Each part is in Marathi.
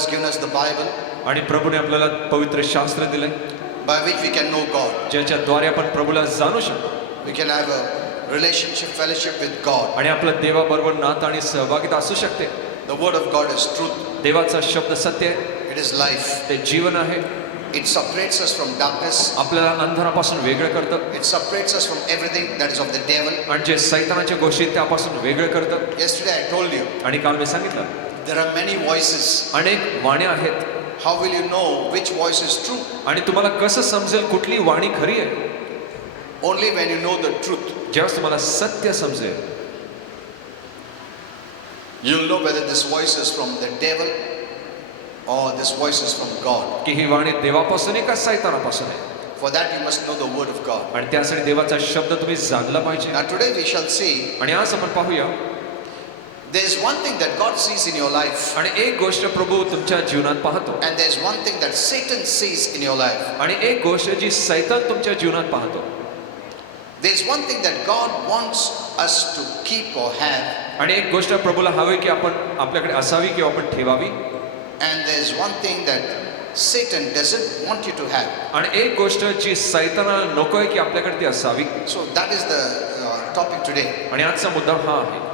has given us the Bible, आणि प्रभूने आपल्याला पवित्र शास्त्र दिलंय, by which we can know God. ज्याच्याद्वारे आपण प्रभूला जाणू शकतो We can have a relationship, fellowship with God. आणि आपलं देवाबरोबर नातं आणि सहभागिता असू शकते. The word of God is truth. देवाचा शब्द सत्य आहे, It is life. ते जीवन आहे. It separates us from darkness. आपल्याला अंधारापासून वेगळं करतं It separates us from everything that is of the devil. आणि जे सैतानाच्या गोष्टी आहेत त्यापासून वेगळं करतं. Yesterday I told you, आणि काल मी सांगितलं, there are many voices. अनेक वाण्या आहेत How will you know which voice is true? आणि तुम्हाला कसं समजेल कुठली वाणी खरी आहे? Only when you know the truth, जेव्हा तुम्हाला सत्य समजेल, you'll know whether this voice is from the devil or this voice is from God. की ही वाणी देवापासून आहे का सैतानापासून आहे. For that you must know the word of God. आणि त्यासाठी देवाचा शब्द तुम्ही जाणला पाहिजे. Now today we shall see, आणि आज आपण पाहूया, there is one thing that God sees in your life, आणि एक गोष्ट प्रभू तुमच्या जीवनात पाहतो and there is one thing that Satan sees in your life. आणि एक गोष्ट जी सैतान तुमच्या जीवनात पाहतो. There is one thing that God wants us to keep or have, आणि एक गोष्ट प्रभूला हवी की आपण आपल्याकडे असावी किंवा आपण ठेवावी. and there is one thing that Satan doesn't want you to have. आणि एक गोष्ट जी सैतानाला नको आहे की आपल्याकडे ती असावी. So that is the topic today. आणि आजचा मुद्दा हा आहे.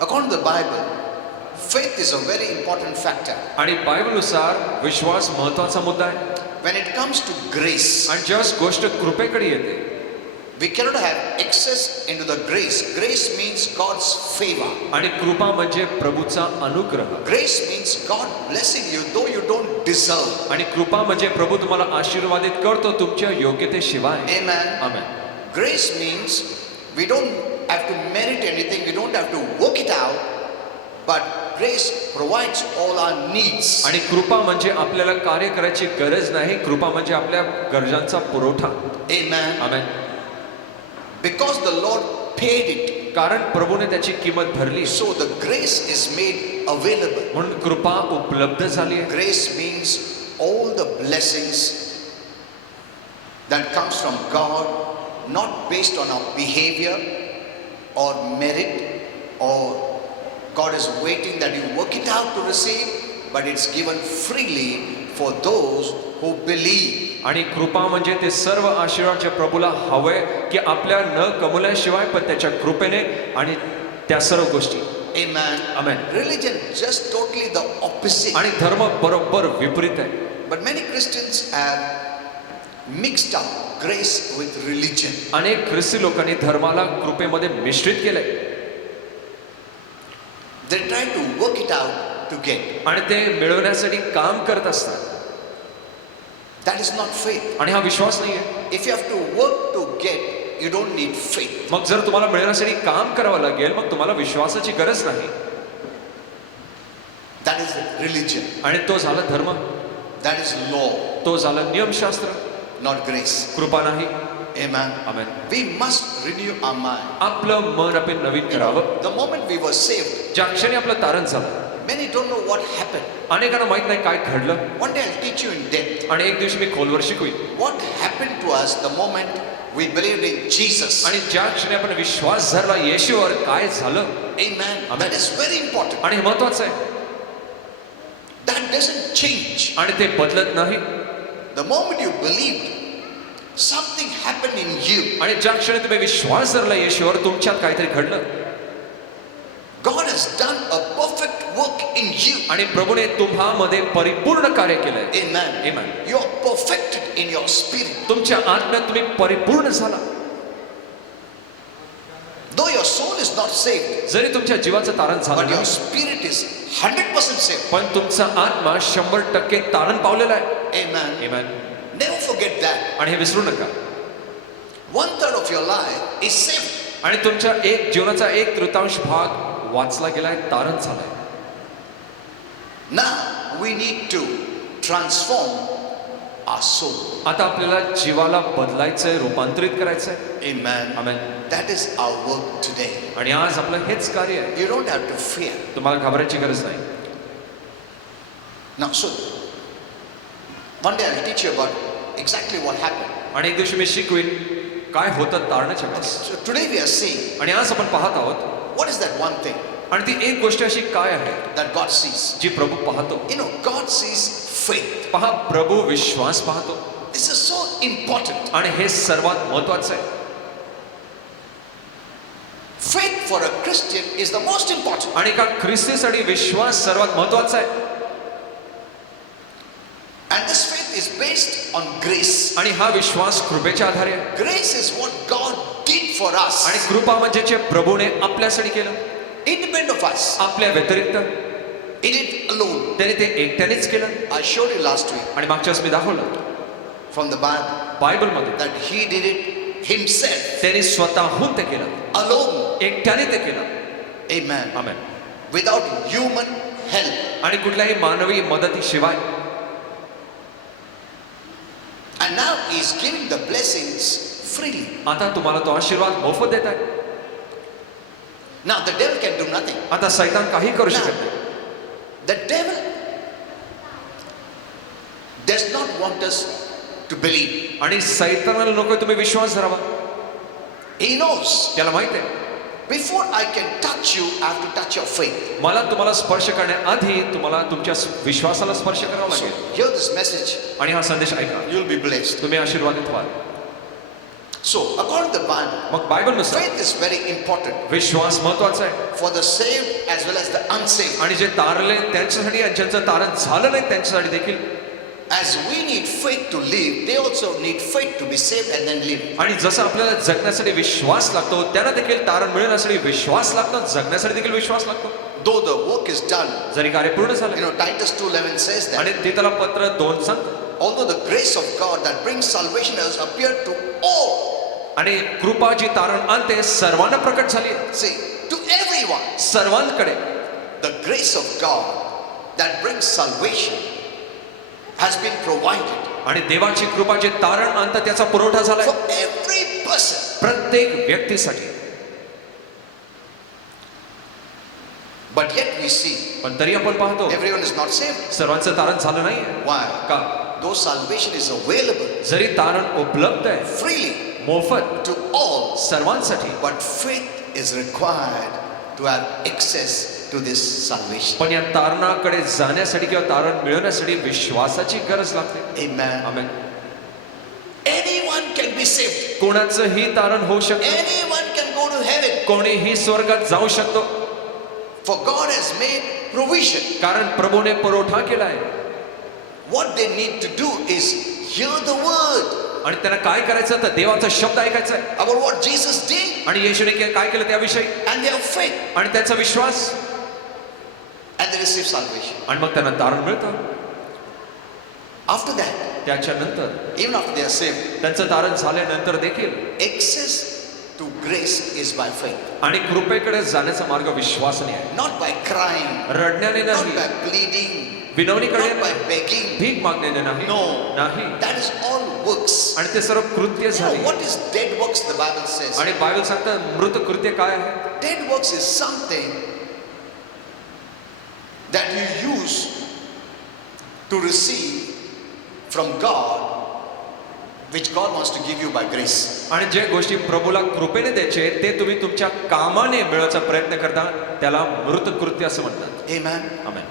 According to the Bible, faith is a very important factor. आणि बायबलनुसार विश्वास महत्वाचा मुद्दा आहे. When it comes to grace, आणि जेव्हा गोष्ट कृपेकडे येते, we cannot have access into the grace. Grace means God's favor. आणि कृपा म्हणजे प्रभूचा अनुग्रह. Grace means God blessing you though you don't deserve. आणि कृपा म्हणजे प्रभू तुम्हाला आशीर्वादित करतो तुमच्या योग्यतेशिवाय. Amen. Amen. Grace means we don't have to merit anything, we don't have to work it out, but grace provides all our needs. आणि कृपा म्हणजे आपल्याला कार्य करायची गरज नाही, कृपा म्हणजे आपल्या गरजांचा पुरवठा. Amen. Amen. Because the Lord paid it, कारण प्रभूने त्याची किंमत भरली, so the grace is made available. म्हणून कृपा उपलब्ध झाली आहे. Grace means all the blessings that comes from God, not based on our behavior or merit, or God is waiting that you work it out to receive, but it's given freely for those who believe. आणि कृपा म्हणजे ते सर्व आशीर्वाद जे प्रभूला हवंय की आपल्या न कमवल्याशिवाय पण त्याच्या कृपेने आणि त्या सर्व गोष्टी. Amen. Amen. Religion just totally the opposite. आणि धर्म बरोबर विपरीत आहे. But many Christians have mixed up grace with religion. अनेक ख्रिस्ती लोकांनी धर्माला कृपेमध्ये मिश्रित केलंय. They try to work it out to get. आणि ते मिळवण्यासाठी काम करत असतात. That is not faith. आणि हा विश्वास नाहीये. If you have to work to get, you don't need faith. मग जर तुम्हाला मिळवण्यासाठी काम करावं लागेल मग तुम्हाला विश्वासाची गरज नाही. That is religion. आणि तो झाला धर्म, That is law, तो झाला नियमशास्त्र, not grace. कृपा नाही. Amen. Amen. We must renew our mind. आपलं मन आपण नवीन करावं. The moment we were saved, ज्या क्षणी आपलं तारण झालं, many don't know what happened. अनेकांना माहित नाही काय घडलं. One day I'll teach you in depth आणि एक दिवशी मी खोलवर शिकवीन. what happened to us the moment we believed in Jesus. आणि ज्या क्षणी आपण विश्वास धरला येशूवर काय झालं. Amen. Amen. That is very important. आणि हे महत्वाचं आहे. That doesn't change. आणि ते बदलत नाही. The moment you believed, something happened in you. आणि ज्या क्षणी तुम्ही विश्वास धरला येशूवर तुमच्यात काहीतरी घडलं. God has done a perfect work in you. आणि प्रभूने तुम्हामध्ये परिपूर्ण कार्य केलंय. Amen. Amen. You are perfected in your spirit. तुमच्या आत्म्यात तुम्ही परिपूर्ण झाला. Though your soul is not saved, जरी तुमच्या जीवाचं तारण झालं but your नाही, spirit is 100% saved. पण तुमचा आत्मा 100% तारण पावलेला आहे. Amen. Amen. Never forget that. आणि हे विसरू नका. 1/3 of your life is saved. आणि तुमच्या जीवनाचा 1/3 भाग वाचला गेलाय, तारण झालाय. Now we need to transform our soul. आता आपल्याला जीवाला बदलायचंय, रूपांतरित करायचंय. Amen. Amen. That is our work today. आणि आज आपलं हेच कार्य आहे. You don't have to fear. तुम्हाला घाबरायची गरज नाही. Now, so one day I'll teach you about exactly what happened. आणि एक दिवशी मी शिकवीन काय होतं तारणाच्या वेळेस. So today we are seeing आणि आज आपण पाहत आहोत what is that one thing. आणि ती एक गोष्ट अशी काय आहे that God sees? जी प्रभू पाहतो? You know, God sees faith. पहा, प्रभू विश्वास पाहतो This is so important. आणि हे सर्वात महत्वाचं आहे. Faith for a Christian is the most important. आणि एका ख्रिस्तीसाठी विश्वास सर्वात महत्वाचा आहे. And this faith is based on grace. आणि हा विश्वास कृपेच्या आधारे आहे. Grace is what God did for us, आणि कृपा म्हणजे जे प्रभूने आपल्यासाठी केलं, independent of us. आपल्या व्यतिरिक्त He did alone. त्याने ते एकट्यानेच केलं. I showed you last week आणि मागच्या वेळेस मी दाखवलं from the Bible बायबलमध्ये that He did it Himself, त्याने स्वतःहून ते केलं, alone. एकट्याने ते केलं. Amen. आमेन. Without human help. आणि कुठल्याही मानवी मदतीशिवाय. And now He is giving the blessings freely. आता तुम्हाला तो आशीर्वाद मोफत देत आहे. Now the devil can do nothing. आता सैतान काही करू शकत नाही. The devil does not want us to believe. आणि सैतानाला नको तुम्ही विश्वास धरावा. He knows त्याला माहित आहे, before I can touch you, I have to touch your faith. मला तुम्हाला स्पर्श करण्याआधी तुम्हाला तुमच्या विश्वासाला स्पर्श करावा So लागेल. hear this message, आणि हा संदेश ऐका, you'll be blessed. तुम्ही आशीर्वादित व्हाल. So according to the Bible, मग बायबलनुसार faith is very important विश्वास महत्वाचा आहे. for the saved as well as the unsaved. आणि जे तारले त्यांच्यासाठी आणि ज्यांचं तारण झालं नाही त्यांच्यासाठी देखील. As we need faith to live, they also need faith to be saved and then live. आणि जसं आपल्याला जगण्यासाठी विश्वास लागतो, त्यांना देखील तारण मिळण्यासाठी विश्वास लागतो, जगण्यासाठी देखील विश्वास लागतो. Though the work is done, जरी कार्य पूर्ण you झाले, know, Titus 2:11 says that आणि ते त्याला पत्र 2 सांगतो, although the grace of God that brings salvation has appeared to all, आणि कृपा जी तारण आणते सर्वांना प्रकट झाली आहे. say to everyone, सर्वांकडे the grace of God that brings salvation has been provided आणि देवाची कृपा जे तारण आणतं त्याचा पुरवठा झालाय for every person. प्रत्येक व्यक्तीसाठी. But yet we see पण तरी आपण पाहतो everyone is not saved. सर्वांचं तारण झालं नाहीये. Why? का? Though salvation is available जरी तारण उपलब्ध आहे freely मोफत to all, सर्वांसाठी, but faith is required to have access to this salvation. पण या तारणाकडे जाण्यासाठी किंवा तारण मिळवण्यासाठी विश्वासाची गरज लागते. Amen. Amen. Anyone can be saved. कोणाचंही तारण होऊ शकतं, Anyone can go to heaven. कोणीही स्वर्गात जाऊ शकतो, For God has made provision. कारण प्रभूने पुरवठा केलाय. What they need to do is hear the word आणि त्यांना काय करायचं तर देवाचा शब्द ऐकायचा आहे. about what Jesus did आणि येशूने काय केलं त्याविषयी, and their faith, आणि त्यांचा विश्वास, and they receive salvation. आणि मग त्यांना तारण मिळतं. After that, त्याच्यानंतर even after they are saved, त्यांचं तारण झाल्यानंतर देखील access to grace is by faith, आणि कृपेकडे जाण्याचा मार्ग विश्वासाने आहे. not by crying, रडण्याने not नाही, by pleading, विनवणी not करणे by नाही, begging. भीक मागण्याने नाही. No. नाही. That is all works. आणि ते सर्व कृत्य You know, झाले. what is dead works? The Bible says आणि बायबल सांगतं मृत कृत्य काय आहे. dead works is something that you use to receive from God, which God wants to give you by grace. आणि जे गोष्टी प्रभूला कृपेने द्यायचे ते तुम्ही तुमच्या कामाने मिळवायचा प्रयत्न करता, त्याला मृत कृत्य असं म्हणतात. Amen. Amen.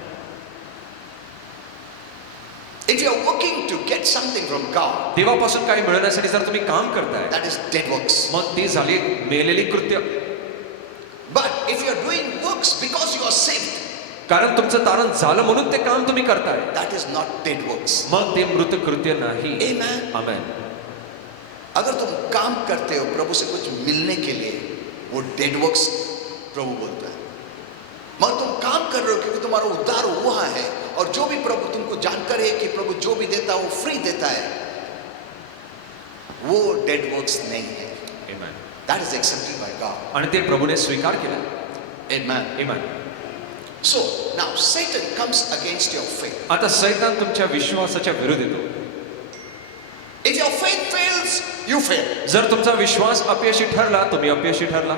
If you are working to get something from God, देवापासून काही मिळवण्यासाठी जर तुम्ही काम करताय, that is dead works. मग ती झाली मेलेली कृत्य. But if you are doing works because you are saved, कारण तुमचं तारण झालं म्हणून ते काम तुम्ही करताय, that is not dead works. मग ते मृत कृत्य नाही. Amen. आमेन. अगर तुम काम करते हो प्रभु से कुछ मिलने के लिए, वो डेड वर्क्स प्रभु बोलता है. मगर तुम काम कर रहे हो क्योंकि तुम्हारा उद्धार हुआ है, और जो भी प्रभु तुमको जानकारी है कि प्रभु जो भी देता है वो फ्री देता है, वो डेड वर्क्स नहीं है. आमेन. That is accepted by God. आणि ते प्रभूने स्वीकार केला. Amen. Amen. So now Satan comes against your faith. आता सैतान तुमच्या विश्वासाच्या विरुद्ध येतो. If your faith fails, you fail. जर तुमचा विश्वास अपयशी ठरला, तुम्ही अपयशी ठरला.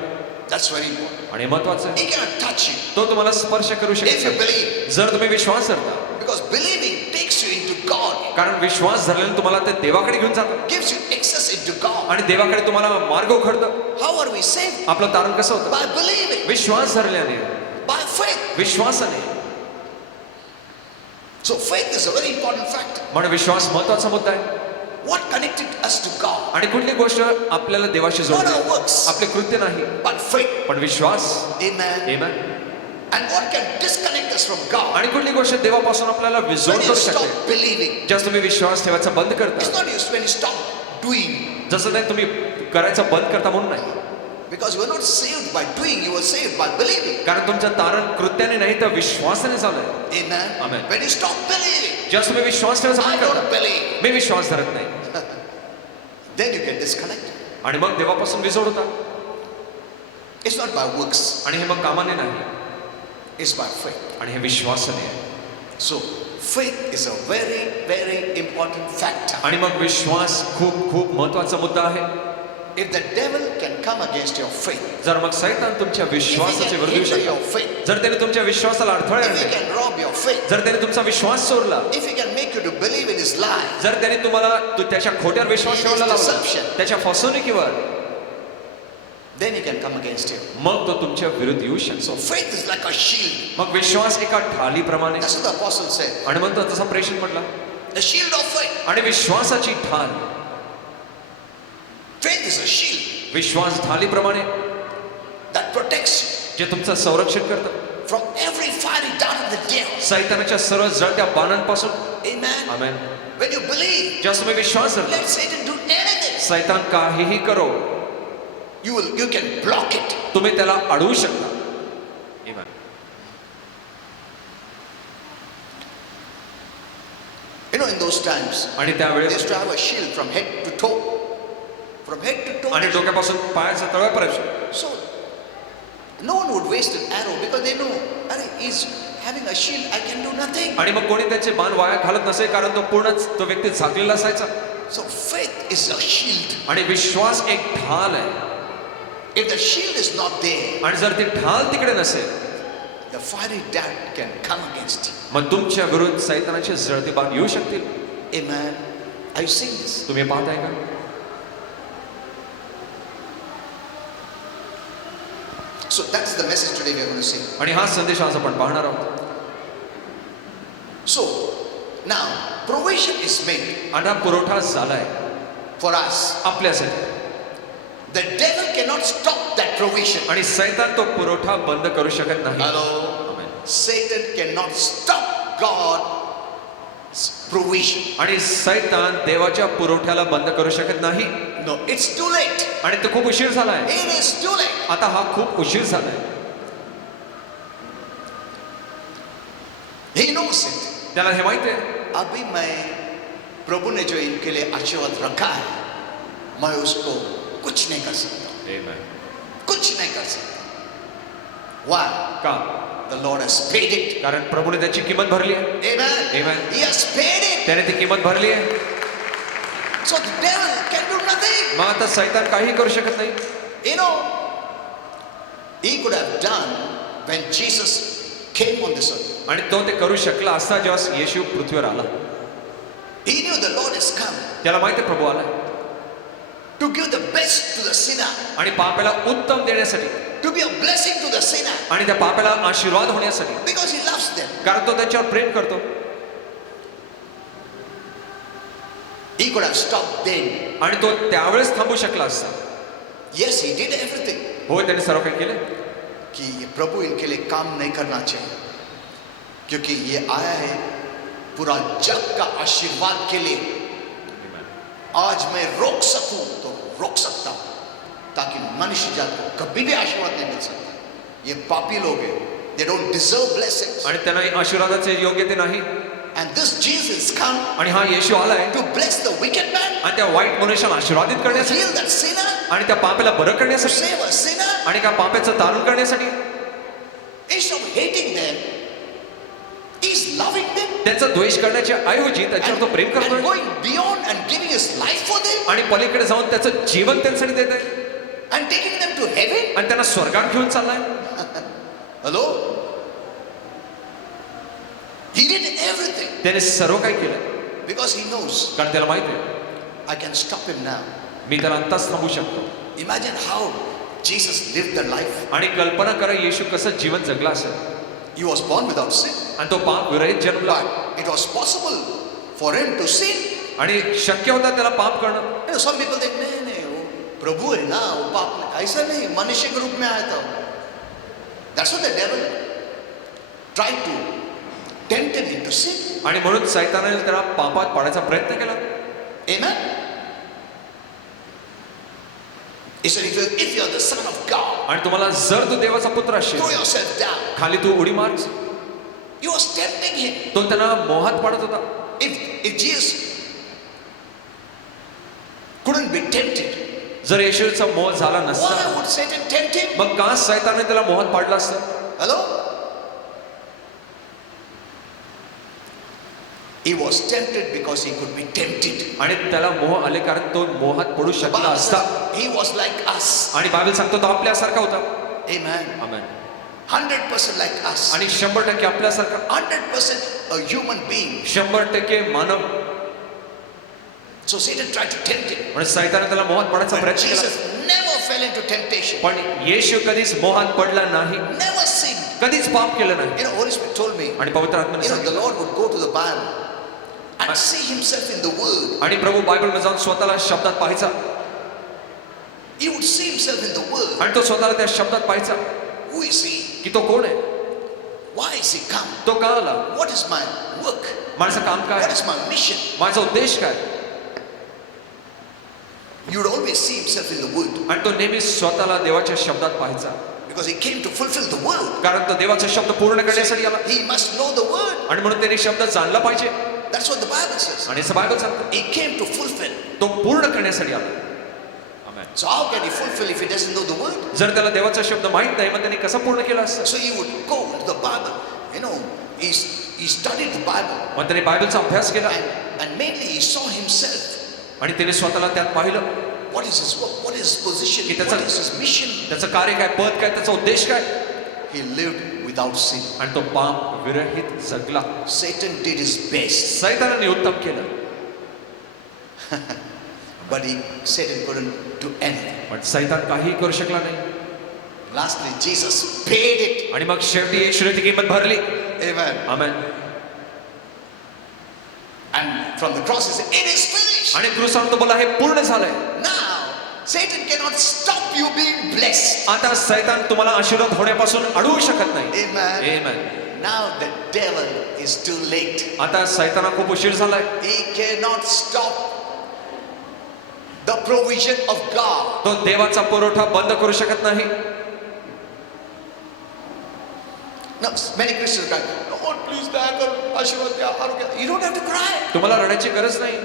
That's very important. आणि महत्वाचं आहे, He cannot touch you तो तुम्हाला स्पर्श करू if you शकतो believe, जर तुम्ही विश्वास धरता. because believing takes you into God, कारण विश्वास धरल्याने तुम्हाला ते देवाकडे घेऊन जातं gives you access into God. आणि देवाकडे तुम्हाला मार्ग उघडतं. How are we saved? आपलं तारण कसं होतं? By believing. Vishwas धरल्याने. By faith. विश्वासाने. So faith is a very important factor. म्हणून विश्वास महत्वाचा मुद्दा आहे. What connected us to God? आणि कुठली गोष्ट आपल्याला देवाशी Not जोडते? our works, आपले कृत्य नाही, but faith. पण विश्वास. Amen. Amen. And what can disconnect us from God? आणि कुठली गोष्ट देवापासून आपल्याला विजोड When you करू stop शकते? believing. जसं तुम्ही विश्वास ठेवायचा बंद It's करता, not just when you stop doing. जसं नाही तुम्ही करायचं बंद करता म्हणून नाही, Because you were not saved by doing, you were saved by believing. कारण तुमचं तारण कृत्याने नाही तर विश्वासाने झालंय. Amen. Amen. When you stop believing, जसं तुम्ही विश्वास ठेवायचा I बंद don't करता, believe. मी विश्वास धरत नाही, Then you get disconnected. आणि मग देवापासून विजोड होता. It's not by works, आणि हे मग कामाने नाही, it's by faith. आणि हे विश्वासाने आहे. So faith is a very, very important factor. आणि मग विश्वास खूप खूप महत्वाचा मुद्दा आहे. If the devil can come against your faith, जर मग सैतान तुमच्या if he विश्वासाचे can विरोध येऊ hinder शकतो, your faith, जर त्याने तुमच्या विश्वासाला अडथळे if he आणले, can rob your faith, जर त्याने तुमचा विश्वास चोरला, if he can make you to believe in his lies, जर त्याने तुम्हाला त्याच्या खोट्यावर विश्वास ठेवायला लावला, Deception. त्याच्या फसवणुकीवर, then he can come against you. मग तो तुमच्या विरुद्ध येऊ शकतो. So faith is like a shield. मग विश्वास एका ढालीप्रमाणे. That's what the apostle said. आणि म्हणतो तसा प्रेषण म्हटला, The shield of faith. आणि विश्वासाची ढाल. Faith is a shield Vishwas ढालीप्रमाणे that protects you जे तुमचं संरक्षण करतं from every fiery dart of the devil. सैतानाच्या सर्व जळत्या बाणांपासून. Amen. Amen. When you believe, जेव्हा तुम्ही विश्वास धरता, let Satan do anything. सैतान काहीही करो, You can block it. तुम्ही त्याला अडवू शकता. आमेन. You know, in those times, आणि they त्यावेळेस used to have a shield from head to toe. From head to toe. आणि डोक्यापासून पायाच्या तळव्यापर्यंत. So, no one would waste an arrow because they know, he's having a shield, I can do nothing. आणि मग कोणी त्याचे बाण वाया घालत नसे, कारण तो पूर्णच तो व्यक्ती झाकलेला असायचा. So, faith is a shield. आणि विश्वास एक ढाल आहे. If the shield is not there, आणि जर ती ढाल तिकडे नसेल, the fiery dart can come against you. मग तुमच्या विरुद्ध सैतानाचे जळते बाण येऊ शकतील. Amen. Are you seeing this? तुम्ही पाहताय का? So that's the message today we are going to see. आणि हा संदेश आज आपण पाहणार आहोत. So now provision is made आणि हा पुरवठा झालाय for us. आपल्यासाठी. The devil cannot stop that provision. आणि सैतान तो पुरवठा बंद करू शकत नाही. Hello. Amen. Satan cannot stop God's provision. आणि सैतान देवाच्या पुरवठ्याला बंद करू शकत नाही. No, it's too late. आणि तो खूप उशीर झालाय. It is too late. आता हा खूप उशीर झालाय. He knows it. त्याला हे माहिती आहे. अभी मैं प्रभु ने जो इनके लिए आशीर्वाद रखा है, मैं उसको कुछ नहीं कर सकता. कुछ नहीं कर सकता. Why? का? The Lord has paid it. कारण प्रभूने त्याची किंमत भरली आहे. Amen. Amen. He has paid it. त्याने ती किंमत भरली आहे. So the devil can do nothing. मग आता सैतान काही करू शकत नाही. You know, he could have done when Jesus came on this earth. आणि तो ते करू शकला असता जेव्हा येशू पृथ्वीवर आला. He knew the Lord has come त्याला माहिती आहे प्रभू आलाय to give the best to the sinner, आणि पाप्याला उत्तम देण्यासाठी, to be a blessing to the sinner, आणि त्या पाप्याला आशीर्वाद होण्यासाठी, because he loves them. कारण तो त्यांच्यावर प्रेम करतो. He could have stopped then. आणि तो त्यावेळेस थांबू शकला असता. Yes, he did everything. होय, त्याने सर्व काही केले. कि ये प्रभु इनके लिए काम नहीं करना चाहिए, क्योंकि ये आया है पूरा जग का आशीर्वाद के लिए. आज मैं रोक सकूं तो रोक सकता हूं, ताकि मनुष्य जात को कभी भी आशीर्वाद नहीं मिल सकता. ये पापी लोग हैं, they don't deserve blessings. आणि त्यांना आशीर्वादाचे योग्य ते नाही. And this Jesus come आणि हा येशू आलाय to bless the wicked man, आणि त्या वाईट मनुष्याला आशीर्वादित to करण्यासाठी, heal that sinner, आणि त्या पाप्याला बरं to करण्यासाठी, save a sinner. आणि त्या पाप्याचं तारण करण्यासाठी. Instead of hating them, he's loving them त्यांचा द्वेष करण्याच्या ऐवजी त्याच्यावर तो प्रेम and करतोय going beyond and giving his life for them आणि पलीकडे जाऊन त्याचं जीवन त्यांच्यासाठी देत आहे and taking them to heaven. आणि त्यांना स्वर्गात घेऊन चाललाय. Hello? He did everything त्याने सर्व काही केलं because he knows कारण त्याला माहिती आहे I can stop him now. मी त्याला आत्ताच थांबू शकतो. Imagine how Jesus lived the life. आणि कल्पना करा येशू कसं जीवन जगला असेल. He was born without sin. आणि तो पाप विरहित जन्मला But it was possible for him to sin. आणि शक्य होता त्याला पाप करणं. You know, some people think, नहीं नहीं वो प्रभु है ना, वो पाप नहीं. ऐसा नहीं, मनुष्य के रूप में आया था. That's what the devil tried to tempt him into sin. आणि म्हणून सैतानाने त्याला पापात पाडायचा प्रयत्न केला. Amen. He said, if you're the son of God, आणि तुम्हाला जर तू देवाचा पुत्र असेल throw yourself down. खाली तू उडी मार. He was tempting him. तो त्यांना मोहात पाडत होता. If Jesus couldn't be tempted, जर येशूचा मोह झाला नसता why would Satan tempt him? मग का सैतानाने त्याला मोहात पाडलं असतं. Hello? He was tempted because he could be tempted. आणि त्याला मोह आले कारण तो मोहात पडू The शकला Bible असता. says he was like us. आणि बायबल सांगतो तो आपल्यासारखा होता. Amen. आमेन. 100% like us. आणि 100% आपल्यासारखा, 100% a human being. 100% Manav. So Satan tried to tempt him. आणि सैतानाने त्याला मोहात पाडायचा But प्रयत्न केला. Jesus never fell into temptation. पण येशू कधीच मोहात पडला नाही, Never sinned. कधीच पाप केलं नाही. You know, Holy Spirit told me, आणि पवित्र आत्म्याने the सांगितलं Lord would go to the Bible and see himself in the Word. आणि प्रभू बायबलमध्ये जाऊन स्वतःला शब्दात पाहायचा. He would see himself in the Word. आणि तो स्वतःला त्या शब्दात पाहायचा Who is he? की तो कोण आहे, Why is he come? तो का आला, What is my work? माझं काम काय, What is my mission? माझा उद्देश काय. He would always see himself in the Word आणि तो नेहमी स्वतःला देवाच्या शब्दात पाहायचा. because he came to fulfill the Word. कारण तो देवाचा शब्द पूर्ण करण्यासाठी आला. He must know the Word. आणि म्हणून त्याने शब्द जाणला पाहिजे. That's what the Bible says. आणि असं बायबल सांगतं He came to fulfill. तो पूर्ण करण्यासाठी आला. आमेन. So how can he fulfill if he doesn't know the Word? जर त्याला देवाचा शब्द माहित नाही मग त्याने कसं पूर्ण केला असतं. So he would go to the Bible. You know, he studied the Bible मग त्याने बायबलचा अभ्यास केला and mainly he saw himself. आणि त्याने स्वतःला त्यात पाहिलं What is his work? What is his position? की त्याचा- What is his mission? त्याचं कार्य काय, पद काय, त्याचा उद्देश काय. He lived without sin. आणि तो पाप विरहित जगला. Satan did his best, सैतानाने उत्तम केलं but Satan couldn't do anything. पण सैतान काही करू शकला नाही. Lastly, Jesus paid it. आणि मग शेवटी येशूने ती किंमत भरली. Amen. Amen. And from the cross he said, it is finished. आणि क्रूसावर तो बोला हे पूर्ण झालंय. Now, Satan cannot stop you being blessed. आता सैतान तुम्हाला आशीर्वाद होण्यापासून अडवू शकत नाही. Amen. Amen. Now the devil is too late. आता सैताना खूप उशीर झालाय. He cannot stop the provision of God. तो देवाचा पुरवठा बंद करू शकत नाही. Now, many Christians cry, Lord, please daya kar, आशीर्वाद द्या, आरोग्य. You don't have to cry. तुम्हाला रडायची गरज नाही.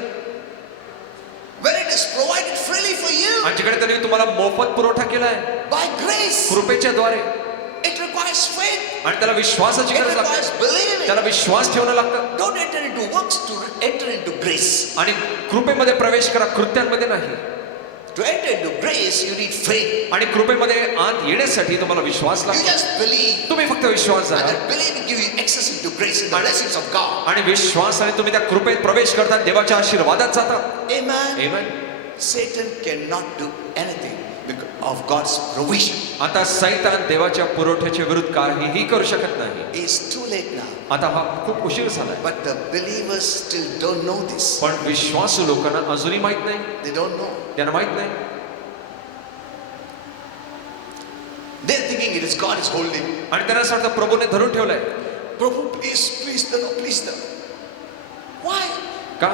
When it is provided freely for you आणि जिकडे तरी तुम्हाला मोफत पुरवठा केलाय by grace, कृपेच्या द्वारे, it requires faith. आणि त्याला विश्वासाची It गरज requires लागते. believing. त्याला विश्वास ठेवणं लागतं. Don't enter into works to enter into grace. आणि कृपेमध्ये प्रवेश करा, कृत्यांमध्ये नाही. To enter into grace, you need faith. आणि कृपेमध्ये आत येण्यासाठी तुम्हाला विश्वास You लागतो. just believe. तुम्ही फक्त विश्वास And धरा that believing gives you access into grace and the blessings of God. आणि विश्वासाने तुम्ही त्या कृपेत प्रवेश करता, देवाच्या आशीर्वादात जाता. Amen. Amen. Satan cannot do anything because of God's provision. आता सैतान देवाच्या पुरवठ्याच्या विरुद्ध काहीही करू शकत नाही. It's too late now. आता हा खूप उशीर झालाय. But the believers still don't know this. पण विश्वासू लोकांना अजूनही माहित नाही. They don't know. त्यांना माहित नाही. They're thinking it is God is holding. आणि त्यांना असं वाटतं प्रभूने धरून ठेवलंय. Prabhu, please, please, no, please, no. Why? का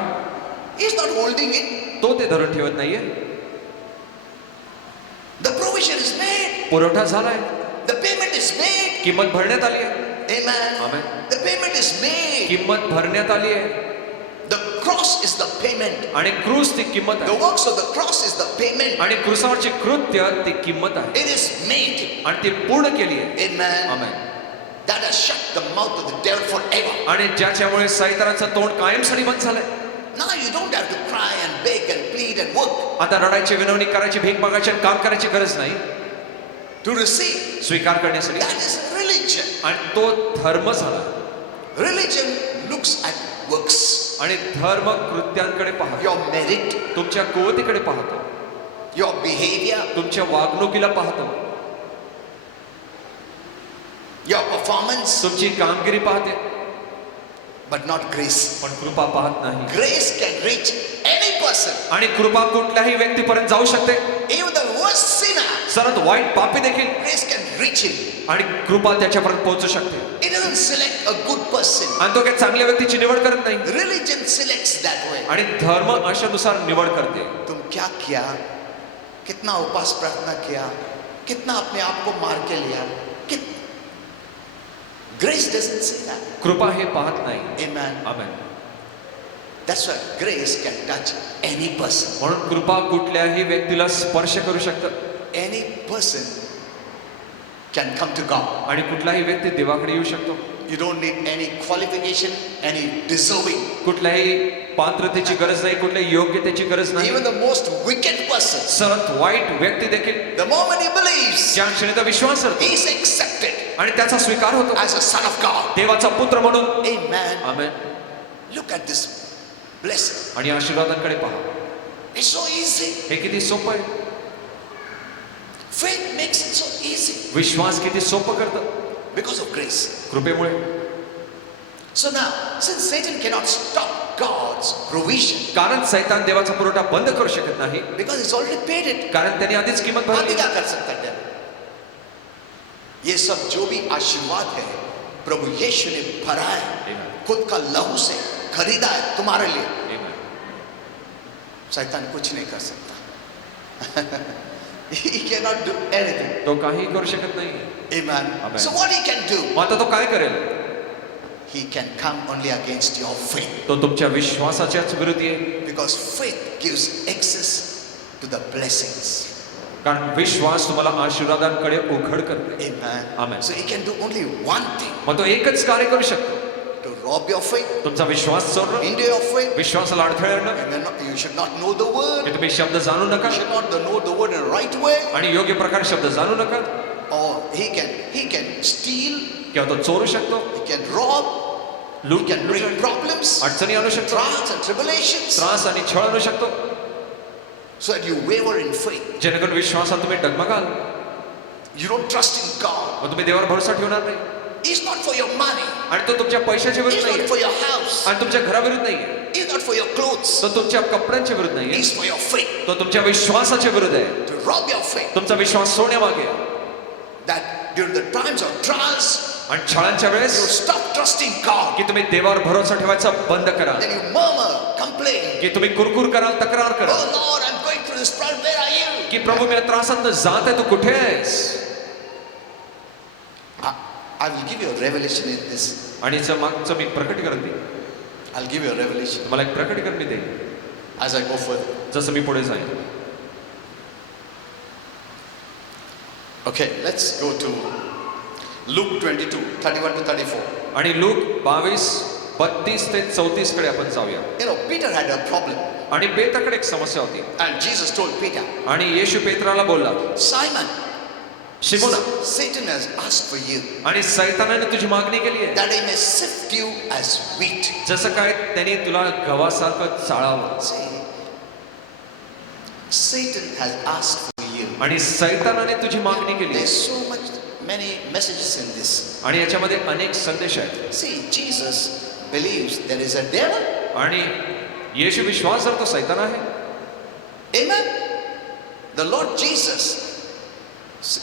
He's not holding it. तो ते धरून ठेवत नाहीये. The provision is made. पुरवठा झालाय, The payment is made. किंमत भरण्यात आली आहे. Amen. Amen. The payment is made. किंमत भरण्यात आली आहे. The cross is the payment. आणि क्रूस ती किंमत The आहे. works of the cross is the payment. आणि क्रूसावरची कृत्य ती किंमत आहे. It is made. आणि ती पूर्ण केली आहे. Amen. Amen. That has shut the mouth of the devil forever. आणि ज्याच्यामुळे सैतानाचं तोंड कायमसाठी बंद झालंय. Now you don't have to cry and beg and plead and work आता रडायची, विनवणी करायची, भीक मागायची आणि काम करायची गरज नाही. to receive. स्वीकार करण्यासाठी. That is religion. आणि तो धर्म झाला. Religion looks at works. आणि धर्म कृत्यांकडे पाहतो, Your merit, तुमच्या कुवतीकडे पाहतो, your behavior, तुमच्या वागणुकीला पाहतो, your performance, तुमची कामगिरी पाहते, but not grace. पण कृपा पाहत नाही. Grace can reach any person, आणि कृपा कुठल्याही व्यक्तीपर्यंत जाऊ शकते, even the worst sinner. सर्वात वाईट पापी देखील, Grace can reach him. आणि कृपा त्याच्यापर्यंत पोहोचू शकते. It doesn't select a good person. आणि तो काही चांगल्या व्यक्तीची निवड करत नाही, Religion selects that way. आणि धर्म अशानुसार निवड करते. तुम क्या किया, कितना उपास प्रार्थना किया, कितना अपने आप को मार के लिया, Grace doesn't say that. कृपा हे पाहत नाही. Amen. Amen. That's why grace can touch any person. म्हणून कृपा कुठल्याही व्यक्तीला स्पर्श करू शकतं, Any person can come to God. आणि कुठलाही व्यक्ती देवाकडे येऊ शकतो. You don't need any qualification, any deserving. कुठल्याही पात्रतेची गरज नाही, कुठल्याही योग्यतेची गरज नाही. Even the most wicked person, सर्वात वाईट व्यक्ती देखील the moment he believes, ज्या क्षणी तो विश्वास करतो he is accepted आणि त्याचा स्वीकार होतो as a son of God. देवाचा पुत्र म्हणून. Amen. Amen. Look at this blessing. आणि आशीर्वादांकडे पहा, It's so easy. हे किती सोपं आहे. Faith makes it so easy विश्वास किती सोपं करतं because of grace. कृपेमुळे. So now, since Satan cannot stop God's provision कारण सैतान देवाचा पुरवठा बंद करू शकत नाही, because it's already paid it, कारण त्याने आधीच किंमत आगे भरली. क्या कर सकता है? ये सब जो भी आशीर्वाद है प्रभु यीशु ने भरा है, Amen. खुद का लहू से खरीदा है तुम्हारे लिए. Amen. शैतान कुछ नहीं कर सकता. He cannot do anything. तो काही करू शकत नाही. Amen. Amen. So what he can do? मग आता तो काय करेल? He can come only against your faith, तो तुमच्या विश्वासाच्याच विरुद्ध येईल, because faith gives access to the blessings. कारण विश्वास तुम्हाला आशीर्वादांकडे उघड करते. Amen. Amen. So he can do only one thing, मग तो एकच कार्य करू शकतो, to rob your faith, तुमचा विश्वास चोरणं, hinder your faith. विश्वासाला अडथळे आणणं. You should not know the word. की तुम्ही शब्द जाणू नका, You should not know the word in the right way. आणि योग्य प्रकारे शब्द जाणू नका. Or he can steal, किंवा तो चोरू शकतो, he can rob, he लूट can bring problems, अडचणी आणू शकतो, trials and tribulations, त्रास आणि छळ आणू शकतो, so that you waver in faith. जेणेकरून विश्वासात तुम्ही डगमगाल. You don't trust in God. मग तुम्ही देवावर भरोसा ठेवणार नाही, It's not for your money. आणि तो तुमच्या पैशाच्या विरुद्ध It's not नाहीये, for your house. आणि तुमच्या घराविरुद्ध नाहीये, It's not for your clothes. तो तुमच्या कपड्यांच्या विरुद्ध नाहीये, It's for your faith. तो तुमच्या विश्वासाच्या विरुद्ध आहे. To rob your faith. तुमचा विश्वास सोडण्यामागे. That during the times of trials, आणि छळांच्या you वेळेस stop trusting God. की तुम्ही देवावर भरोसा ठेवायचा बंद करा, Then you murmur, complain. की तुम्ही कुरकुर कराल, तक्रार Oh करा, Lord, I'm going through this problem. Where are you? की प्रभू मी या त्रासातनं जात आहे, तू कुठे आहेस? I will give you a revelation in this. आणि याचं मागचं मी प्रकटीकरण देईन, I'll give you a revelation मला एक प्रकटीकरण मी देईन as I go further. जसं मी पुढे जाईन. Okay, let's go to Luke 22, 31 to 34. आणि लूक 22:32 ते 34 कडे आपण जाऊया. You know, Peter had a problem. आणि पेत्राकडे एक समस्या होती, And Jesus told Peter, आणि येशू पेत्राला बोलला, Simon, Simona, Satan has asked for you आणि सैतानाने तुझी मागणी केली आहे, that he may sift you as wheat. जसं काय त्यांनी तुला गव्हासारखं चाळावं. See, Satan has asked for you. आणि सैतानाने तुझी मागणी केली आहे. There's so many messages in this. आणि याच्यामध्ये अनेक संदेश आहेत. See, Jesus believes there is a devil. आणि येशू विश्वास धरतो सैतान आहे. Amen. The Lord Jesus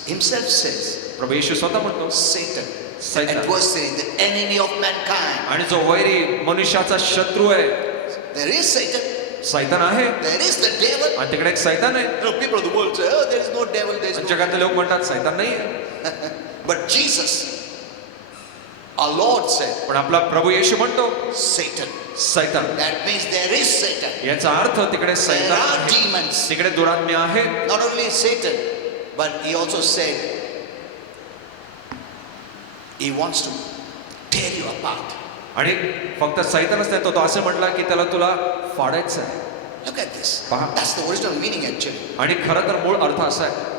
himself says, प्रभू येशू स्वतः म्हणतो, Satan, Satan. adversary, the enemy of mankind. आणि जो वैरी मनुष्याचा शत्रू आहे, There is Satan. सैतान आहे, There is the devil. आणि तिकडे एक सैतान आहे. You know, people of the world say, oh, there is no devil, there is आणि no. जगातले लोक म्हणतात सैतान नाही आहे. But Jesus, our Lord said, पण आपला प्रभू येशू म्हणतो Satan. सैतान. That means there is Satan. याचा अर्थ तिकडे There सैतान are आहे, demons. तिकडे दुरात्मे आहे. Not only Satan, but he also said, he wants to tear you apart. आणि फक्त सैतानच नाही, तो असं म्हटला की त्याला तुला फाडायचं आहे. Look at this. पहा. That's the original meaning actually. आणि खरं तर मूळ अर्थ असा आहे,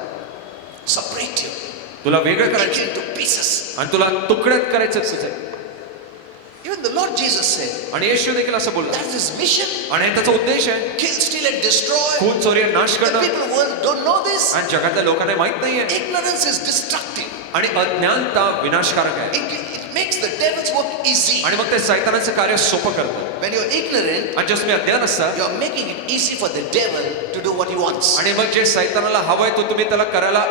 Separate you. तुला वेगळं Break करायचं you into pieces. आणि तुला तुकड्यात करायचं आहे. Even the Lord Jesus said, आणि येशू देखील असं बोलला, that is his mission. आणि त्याचा उद्देश आहे Kill, steal and destroy. खून, चोरी आणि नाश The करणं. people of the world don't know this. आणि जगातल्या लोकांना माहित नाहीये. Ignorance is destructive. आणि अज्ञानता विनाशकारक आहे. It makes the devil's work easy. आणि मग ते सैतानाचं कार्य सोपं करतं. When you're ignorant, आणि जसं मी अज्ञान असता, you're making it easy for the devil to do what he wants. आणि मग जे सैतानाला हवंय तो तुम्ही त्याला करायला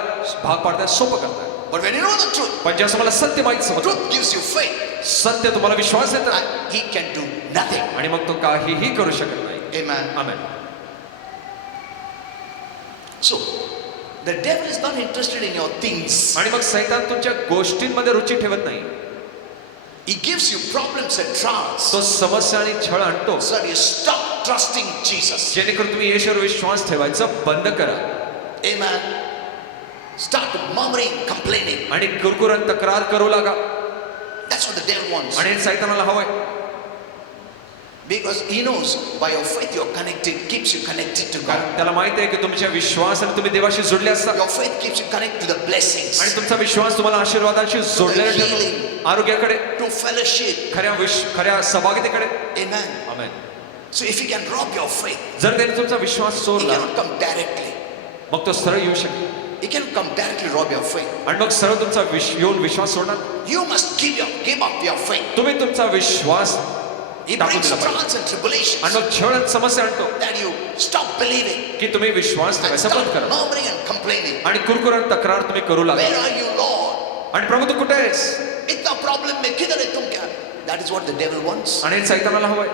भाग पाडताय, सोपं करताय. But when you know the truth, पण ज्यास मला सत्य माहित होतं, truth gives you faith, सत्य तुम्हाला विश्वास देतं, and he can do nothing. आणि मग तो काहीही करू शकत नाही. Amen. Amen. So, the devil is not interested in your things. आणि मग सैतान तुमच्या गोष्टींमध्ये रुची ठेवत नाही. He gives you problems and trials तो समस्या आणि छळ आणतो, so that you stop trusting Jesus. जेणेकरून तुम्ही येशूवर विश्वास ठेवायचं बंद करा. Amen. Start murmuring, complaining. आणि कुरकुरन तक्रार करू लागा. That's what the devil wants. आणि हे सैतानाला हवंय. Because he knows by your faith you're connected, keeps you connected to God. कारण त्याला माहिती आहे की तुमच्या विश्वासाने तुम्ही देवाशी जोडले असता, Your faith keeps you connected to the blessings, आणि तुमचा विश्वास तुम्हाला आशीर्वादांशी जोडलेला ठेवतो, आरोग्याकडे, to fellowship. खऱ्या सहभागितेकडे. Amen. Amen. So if he can rob your faith, जर त्याने तुमचा विश्वास he Chorla, cannot come directly. मग तो सरळ येऊ शकतो, He cannot come directly rob your faith. आणि मग सरळ तुमचा येऊन विश्वास सोडणार. You must give up your faith. तुम्ही तुमचा विश्वास He टाकून brings दिला पाहिजे. trials and tribulations आणि मग छळ आणि समस्या आणतो that you stop believing की तुम्ही विश्वास and ठेवायचा start बंद करा, murmuring and complaining. आणि कुरकुरन तक्रार तुम्ही करू Where लागला. are you, Lord? आणि प्रभू तू कुठे आहेस? इतना problem में किधर है तुम क्या? That is what the devil wants. आणि सैतानाला हवंय,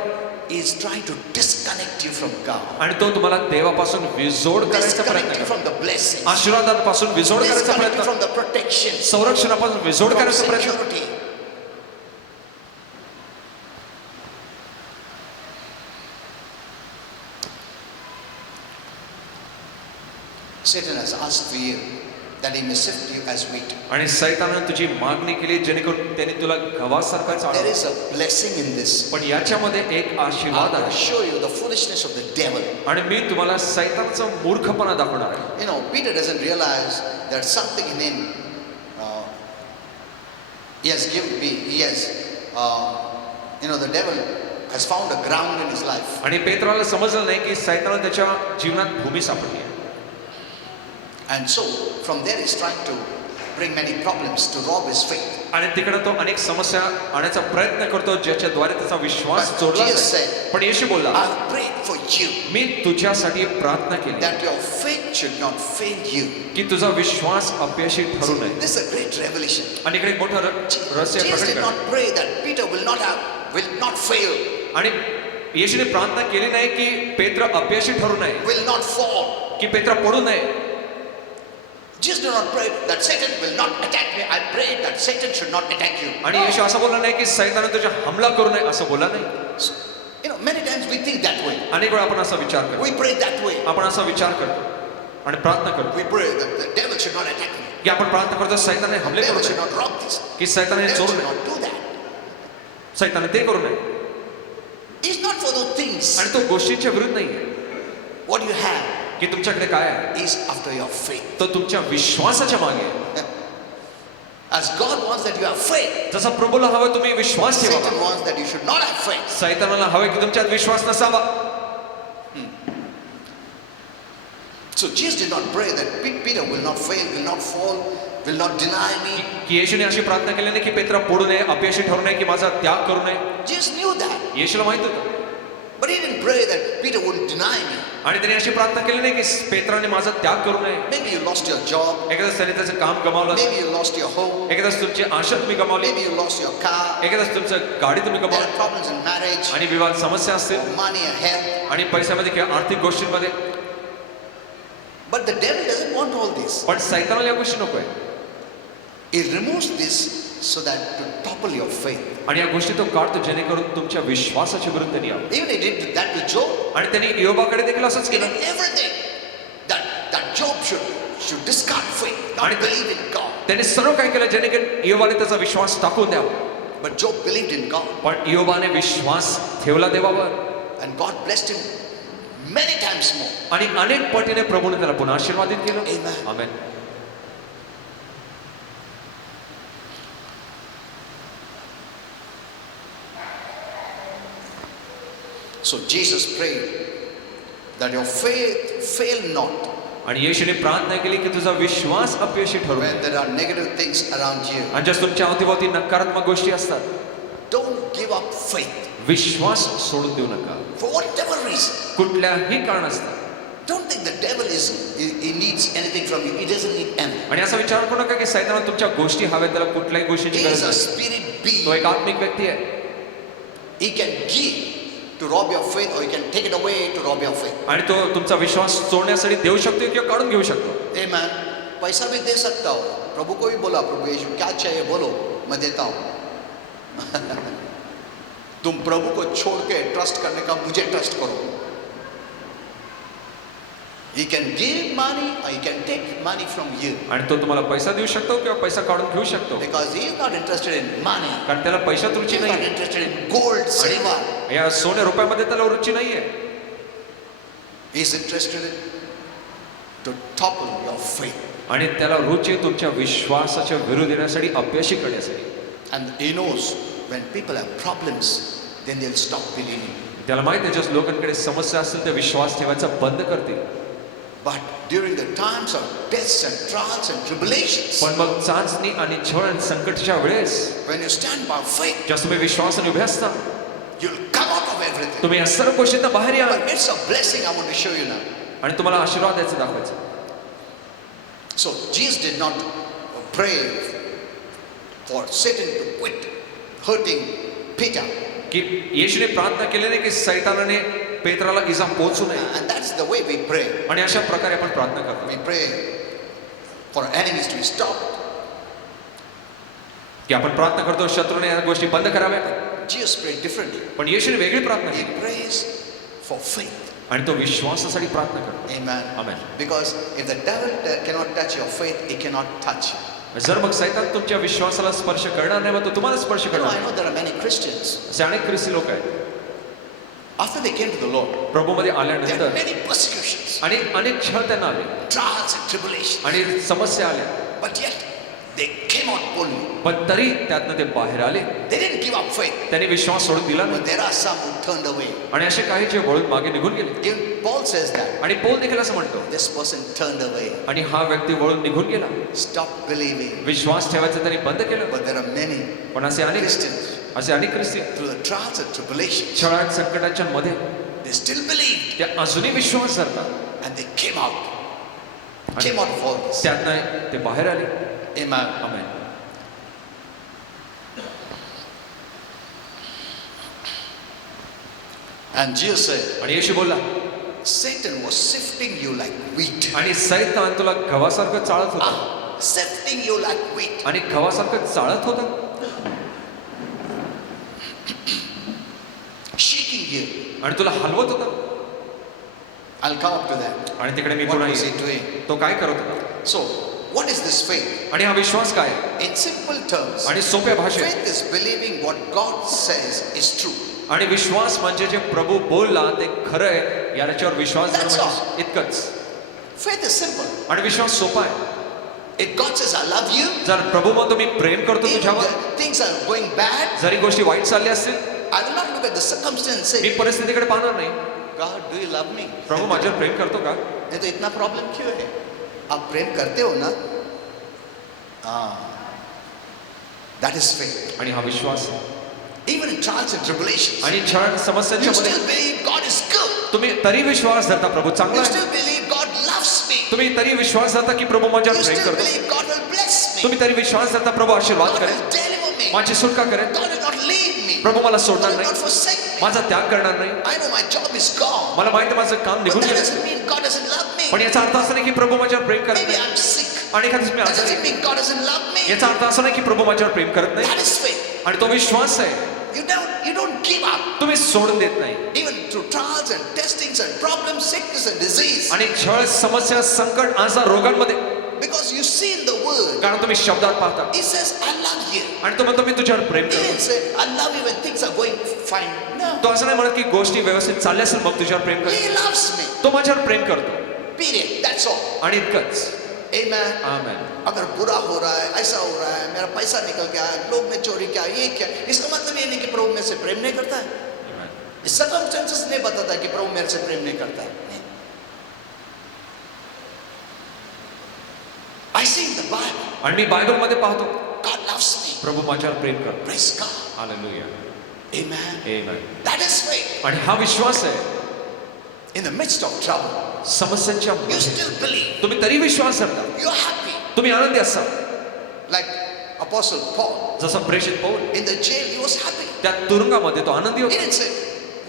He is trying to disconnect you from God. आणि तो तुम्हाला देवापासून विजोड करायचा प्रयत्न Disconnect you करतो, from the blessings. आशीर्वादापासून विजोड करायचा Disconnect you प्रयत्न, from the protection. संरक्षणापासून विजोड From करायचा प्रयत्न. security. Satan has asked for you that he may sift you as wheat. आणि सैतानाने तुझी मागणी केली जेणेकरून त्याने तुला गव्हासारखा There चालवलं. is a blessing in this. पण याच्यामध्ये एक आशीर्वाद I'm going to आहे, show you the foolishness of the devil. आणि मी तुम्हाला सैतानाचा मूर्खपणा दाखवणार आहे. You know, Peter doesn't realize there's something in him. He has given me, the devil has found a ground in his life. आणि पेत्राला समजलं नाही की सैतानाला त्याच्या जीवनात भूमी सापडली आहे. And so, from there he's trying to bring many problems to rob his faith. आणि तिकडे तो अनेक समस्या आणण्याचा प्रयत्न करतो ज्याच्याद्वारे त्याचा विश्वास But जोडला Jesus जाईल. said, पण येशू बोलला, I've prayed for you मी तुझ्यासाठी प्रार्थना केली that your faith should not fail you. की तुझा विश्वास अपयशी ठरू नये. This is a great revelation. आणि इकडे एक मोठं रहस्य Jesus प्रकट did करा. not pray that Peter will not fail, आणि येशूने प्रार्थना केली नाही की पेत्र अपयशी ठरू नये, will not fall. की पेत्र पडू नये. Jesus did not pray that Satan will not attack me. I prayed that Satan should not attack you. आणि येशू असं बोलला नाही की सैताने तुझ्या हमला करू नये, असं बोलला नाही. Many times we think that way. अनेक वेळा आपण असा विचार करतो, We pray that way. आपण असा विचार करतो आणि प्रार्थना करतो We pray that the devil should not attack me. की आपण प्रार्थना करतो सैताने The हमले करू devil should नये, not rob this. की The सैताने devil चोरू should नये, not do that. सैताने ते करू नये. It's not for those things. आणि तो गोष्टींच्या विरुद्ध नाहीये What you have की तुमच्याकडे काय आहे, is after your faith. तो तुमच्या विश्वासाच्या मागे आहे. As God wants that you have faith, जसं प्रभूला हवं तुम्ही विश्वास ठेवा, Satan wants that you should not have faith. सैतानाला हवे की तुमच्यात विश्वास नसावा. So Jesus did not pray that Peter will not fail, will not fall, will not deny me. की येशूने अशी प्रार्थना केली नाही की पेत्र पडू नये, अपयशी ठरू नये, की माझा त्याग करू नये. Jesus knew that. येशूला माहित होतं, But he didn't pray that Peter wouldn't deny me. आणि त्याने अशी प्रार्थना केली नाही की पेत्राने माझा त्याग करू नये. Maybe you lost your job. एखाद्या त्याने त्याचं काम गमावलं, Maybe you lost your home. एखाद्या तुमची आशा तुम्ही गमावली, Maybe you lost your car. एखाद्या तुमचं गाडी तुम्ही There गमावली, are problems in marriage, आणि विवाद समस्या असतील, or money, or health. आणि पैशामध्ये किंवा आर्थिक गोष्टींमध्ये. But the devil doesn't want all this. पण सैतानाला या गोष्टी नकोय, He removes this so that to topple your faith. आणि या गोष्टी तो काढतो जेणेकरून तुमच्या विश्वासाच्या विरुद्ध त्यांनी यावं. Even he did that with Job. आणि त्यांनी योबाकडे देखील असंच He केलं. did everything that Job should discard faith, not And- believe in God. त्यांनी सर्व काय केलं जेणेकरून योबाने त्याचा विश्वास टाकून द्यावा. But Job believed in God, पण योबाने विश्वास ठेवला देवावर, and God blessed him many times more. आणि अनेक पटीने प्रभूने त्याला पुन्हा आशीर्वादित केलं. Amen. Amen. So Jesus prayed that your faith fail not. आणि येशूने प्रार्थना केली की तुझा विश्वास अपयशी ठरू नये. When there are negative things around you, आणि जर तुमच्या अवतीभोवती नकारात्मक गोष्टी असतात, don't give up faith विश्वास सोडून देऊ नका. for whatever reason. कुठल्याही कारणास्तव. Don't think the devil he needs anything from you. He doesn't need anything. आणि असा विचार करू नका की सैतानाला तुमच्या गोष्टी हव्या, त्याला कुठल्याही गोष्टीची He is गरज a नाही. spirit being. तो एक आत्मिक व्यक्ती आहे. He can give to rob your faith, or he can take it away to rob your faith. आणि तो तुमचा विश्वास चोरण्यासाठी देऊ शकतो किंवा काढून घेऊ शकतो. Amen. पैसा भी दे सकता हो. प्रभु को भी बोला, प्रभु यीशु क्या चाहिए बोलो, मैं देता हूं. तुम प्रभु को छोड़ के ट्रस्ट करने का मुझे ट्रस्ट करो. He can give money or he can take money from you. आणि तो तुम्हाला पैसा देऊ शकतो किंवा पैसा काढून घेऊ शकतो. Because he is not interested in money. कारण त्याला पैशात He रुची is not नाही. interested in gold, silver. या सोन्या रुपयामध्ये त्याला रुची नाहीये. He is interested in to topple your faith. आणि त्याला रुची तुमच्या विश्वासाच्या विरुद्ध येण्यासाठी, अपयशी करण्यासाठी. And he knows when people have problems, then they'll stop believing. त्याला माहिती आहे, ज्या लोकांकडे समस्या असेल ते विश्वास ठेवायचा बंद करतील. But during the times of tests and trials and tribulations, पण मग चाचणी आणि छळ आणि संकटच्या वेळेस when you stand by faith, ज्या तुम्ही विश्वासाने उभे असता, you'll come out of everything. तुम्ही या सर्व गोष्टींना बाहेर या. But it's a blessing I want to show you now. आणि तुम्हाला आशीर्वाद द्यायचं दाखवायचं. So Jesus did not pray for Satan to quit hurting Peter. की येशूने प्रार्थना केली नाही की सैतानाने पेत्राला इजा पोहोचू नये. And that's the way we pray. आणि अशा प्रकारे आपण प्रार्थना करतो We pray for enemies to be stopped. की आपण प्रार्थना करतो शत्रूने या गोष्टी बंद कराव्या. Jesus prayed differently. पण येशूने वेगळी प्रार्थना He केली prays for faith. आणि तो विश्वासासाठी प्रार्थना करतो. Amen. Amen. Because if the devil cannot touch your faith, he cannot touch you. जर मग सैतान तुमच्या विश्वासाला स्पर्श करणार नाही, मग तो तुम्हाला स्पर्श You know, करणार I नाही. know there are many Christians. असे अनेक ख्रिस्ती लोक आहेत, After they came to the Lord, प्रभूमध्ये there were आल्यानंतर many persecutions, आणि अनेक छळ त्यांना आले trials and tribulations. आणि समस्या आल्या, But yet, they came out boldly. पण तरी त्यातनं ते बाहेर आले. They didn't give up faith. त्यांनी विश्वास सोडून दिला नाही. But there are some who turned away. आणि असे काही जे वळून मागे निघून गेले. Even Paul says that. आणि पौल देखील असं म्हणतो, This person turned away, आणि हा व्यक्ती वळून निघून गेला, stopped believing. विश्वास ठेवायचं त्यांनी बंद केलं. But there are many पण असे अनेक ख्रिस्ती through the trials and tribulations, छळात संकटाच्या मध्ये they still believed ते अजूनही विश्वास धरतात. and they came out. Came out of all this. त्यातनं ते बाहेर आले. Amen. Amen. And Jesus said, आणि येशू बोलला, Satan was sifting you like wheat. आणि सैतान तुला गव्हासारखं चाळत होता. Sifting you like wheat. आणि गव्हासारखं चाळत होता, Shaking you. आणि तुला हलवत होता. I'll come up to that. आणि तिकडे मी What पुन्हा was he येईन. doing? तो काय करत होता. So, what is this faith? आणि हा विश्वास काय आहे? In simple terms, आणि सोप्या भाषेत, faith is believing what God says is true. आणि विश्वास म्हणजे जे प्रभू बोलला ते खरं आहे याच्यावर विश्वास धरणं That's म्हणजे इतकंच. Faith is simple. आणि विश्वास सोपा आहे. If God says, I love you, जर प्रभू म्हणतो मी प्रेम करतो even तुझ्यावर, the things are going bad, जरी गोष्टी वाईट चालल्या असतील, I will not look at the circumstance and me say, परिस्थितीकडे पाहणार नाही. God, do you love me? प्रभू माझ्यावर प्रेम करतो का? नहीं तो इतना प्रॉब्लम क्यों है? आप प्रेम करते हो ना? That is faith. आणि हा विश्वास आहे. Even in trials and tribulations, आणि छळ समस्यांच्या you मध्ये still believe God is good. तुम्ही तरी विश्वास धरता प्रभू चांगला You आहे. still believe God loves me. तुम्ही तरी विश्वास धरता की प्रभू माझ्यावर You प्रेम still करतो. believe God will bless me. तुम्ही तरी विश्वास धरता प्रभू आशीर्वाद God करेल, will deliver me. माझी सुटका करेल, God will not leave me. प्रभू मला God सोडणार will नाही, not forsake me. माझा त्याग करणार नाही. I know my job is gone. मला माहिती आहे माझं काम But निघून that गेलं, doesn't mean God doesn't love me. पण याचा अर्थ असा नाही की प्रभू माझ्यावर प्रेम करत Maybe नाही. I'm sick. आणि एखाद्या मी That आजारी doesn't आहे. mean God doesn't love me. याचा अर्थ असा नाही की प्रभू माझ्यावर प्रेम करत नाही. That is faith. आणि तो विश्वास आहे. You don't give up. तुम्ही सोडून देत नाही. Even through trials and testings and problems, sickness and disease. आणि छळ समस्या संकट आजार रोगांमध्ये, Because you see in the word, कारण तुम्ही शब्दात पाहता He says, I love you. आणि तो म्हणतो मी तुझ्यावर प्रेम He करतो. didn't say, I love you when things are going fine. No. तो असं नाही म्हणत की गोष्टी व्यवस्थित चालल्या असेल मग तुझ्यावर प्रेम करतो. He loves me. तो माझ्यावर प्रेम करतो Period. That's all. आणि इतकंच. Amen. आमेन. अगर बुरा हो रहा है, ऐसा हो रहा है, मेरा पैसा निकल गया, लोग ने चोरी किया, ये क्या, इसका मतलब ये नहीं कि प्रभु मेरे से प्रेम नहीं करता है. सर्कमस्टेंसेस नहीं बताता कि प्रभु मेरे से प्रेम नहीं करता है. नहीं. in the Bible, आणि मी बायबलमध्ये पाहतो God loves me. प्रभू माझ्यावर प्रेम करतो. Praise God. Hallelujah. Amen. Amen. That is faith. आणि हा विश्वास आहे. In the midst of trouble, समस्यांच्या you still believe. तुम्ही तरी विश्वास धरता. You're happy. तुम्ही आनंदी असाल. Like Apostle Paul. जसं प्रेषित Paul In the jail, he was happy. त्या तुरुंगामध्ये तो आनंदी He होता. didn't say,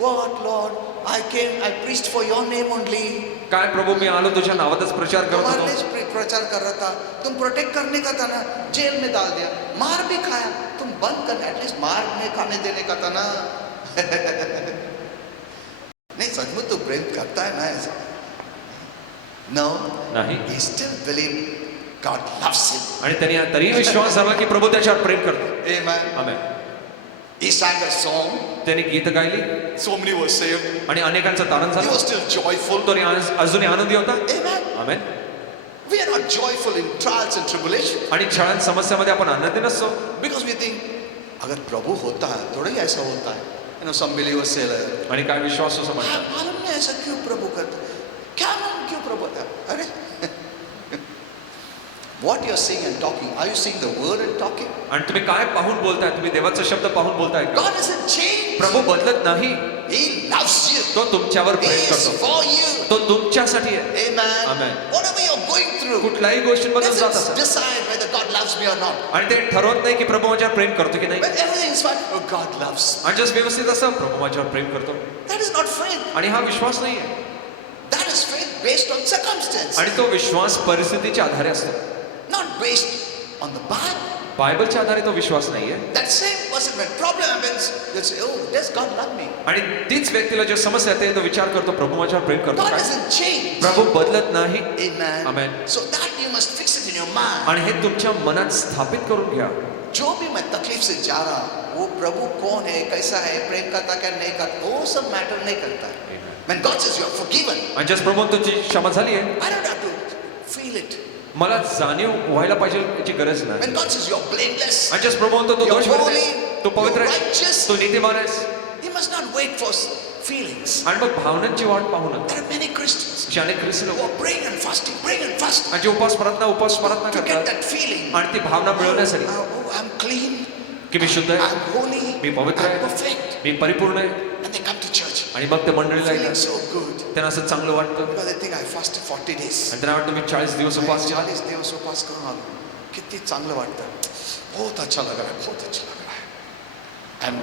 "What, Lord? I came, I preached for your name only. काय प्रभू मी आलो तुझ्या नावातच प्रचार करत तुम्हारे होतो. लिए प्रचार कर रहा था. तुम प्रोटेक्ट करने का था ना, जेल में डाल दिया. मार भी खाया. तुम बंद कर, एटलीस्ट मार नहीं खाने देने का था ना." नहीं, सचमुच तो प्रेम करता है ना ऐसा. No, नाही. he still believed God loves him. आणि त्यांनी तरी विश्वास धरला की प्रभू त्याच्यावर प्रेम करतो. Amen. Amen. He sang a song. त्यांनी गीत गायली So many were saved. आणि अनेकांचं तारण He झालं. was still joyful. तो अजूनही आनंदी होता. Amen. Amen. We are not joyful in trials and tribulations आणि छळण समस्यामध्ये आपण आनंदी नसतो. because we think अगर प्रभु होता है थोड़ा ही ऐसा होता है. You know, some believers say like, आणि काय विश्वास असं म्हणतात. मालूम नहीं ऐसा क्यों प्रभु करता है? क्या मालूम क्यों प्रभु होता है? अरे what you're seeing and talking, are you seeing the word and talking? आणि तुम्ही काय पाहून बोलताय. तुम्ही देवाचा शब्द पाहून बोलताय का? God isn't changed. प्रभू बदलत नाही. He loves you. तो तुमच्यावर He प्रेम is करतो. for you. तो तुमच्यासाठी आहे. Amen. Amen. Whatever you're going through, कुठल्याही गोष्टींमधून जात doesn't असेल decide whether God loves me or not. आणि ते ठरवत नाही की प्रभू माझ्यावर प्रेम करतो की नाही. When everything is fine, oh, God loves. आणि जस्ट व्यवस्थित असं प्रभू माझ्यावर प्रेम करतो. That is not faith. आणि हा विश्वास नाही आहे. That is faith based on circumstance, आणि तो विश्वास परिस्थितीच्या आधारे असतो. not based on the Bible. बायबलच्या आधारे तो विश्वास नाहीये. That same person, when problem happens, they'll say, "Oh, does God love me?" आणि तीच व्यक्तीला जे समस्या येते तो विचार करतो प्रभू माझ्यावर प्रेम करतो God काय. doesn't change. प्रभू बदलत नाही. Amen. Amen. So that you must fix it in your mind. आणि हे तुमच्या मनात स्थापित करून घ्या. जो भी मैं तकलीफ से जा रहा, वो प्रभु कौन है, कैसा है, प्रेम करता क्या नहीं करता, वो सब मैटर नहीं करता है. When God says you are forgiven, आणि जस्ट प्रभू तुझी क्षमा झाली आहे. I don't have to feel it. मला जाणीव व्हायला पाहिजे याची गरज नाही. When God says you are blameless, आणि जस्ट प्रभू म्हणतो तो You're दोष holy, तो पवित्र you're आहे. righteous. तो नीतिमान आहेस. He must not wait for feelings. आणि मग भावनांची वाट पाहू नका. There are many Christians जे अनेक ख्रिस्ती who लोक are praying and fasting आणि जे उपास प्रार्थना to get करतात that feeling. आणि ती भावना मिळवण्यासाठी Oh, I'm clean, की मी शुद्ध आहे, I'm holy, मी पवित्र I'm आहे, perfect. मी परिपूर्ण आहे. And they come to church आणि मग ते मंडळीला feeling येतात. so good त्यांना असं चांगलं वाटतं because they think I fasted 40 days. आणि त्यांना वाटतं मी 40 दिवस उपास केला. 40 दिवस उपास करून आलो. किती चांगलं वाटतं. बहुत अच्छा लग रहा है, बहुत अच्छा लग रहा है. And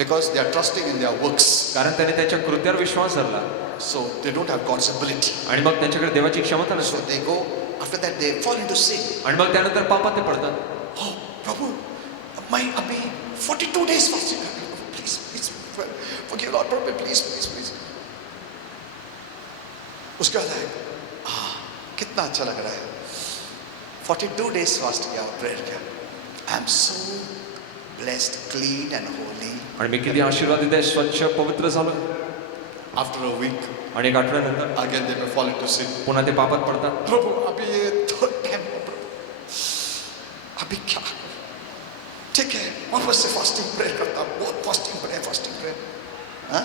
because they are trusting in their works, कारण त्याने त्याच्या कृत्यावर विश्वास धरला so they don't have God's ability. आणि मग त्यांच्याकडे देवाची क्षमता So नसते. they go, after that they fall into sin. आणि मग त्यानंतर पापात ते पडतात. Oh, Prabhu, मैं अभी 42 days fasting कर रहा हूँ. Please, please, forgive Lord, Prabhu, please, please, please. उसके बाद आए, कितना अच्छा लग रहा है. 42 days fast किया, prayer किया. I am so blessed, clean and holy. आणि मी किती आशीर्वादित आहे, स्वच्छ पवित्र झालो. After a week, आणि एक आठवड्यानंतर again they may fall into sin. पुन्हा ते पापात पडतात. प्रभु अभी ये थर्ड टाइम हो प्रभु, अभी क्या, ठीक है वापस से फास्टिंग प्रेयर करता हूँ, बहुत फास्टिंग प्रेयर, हाँ,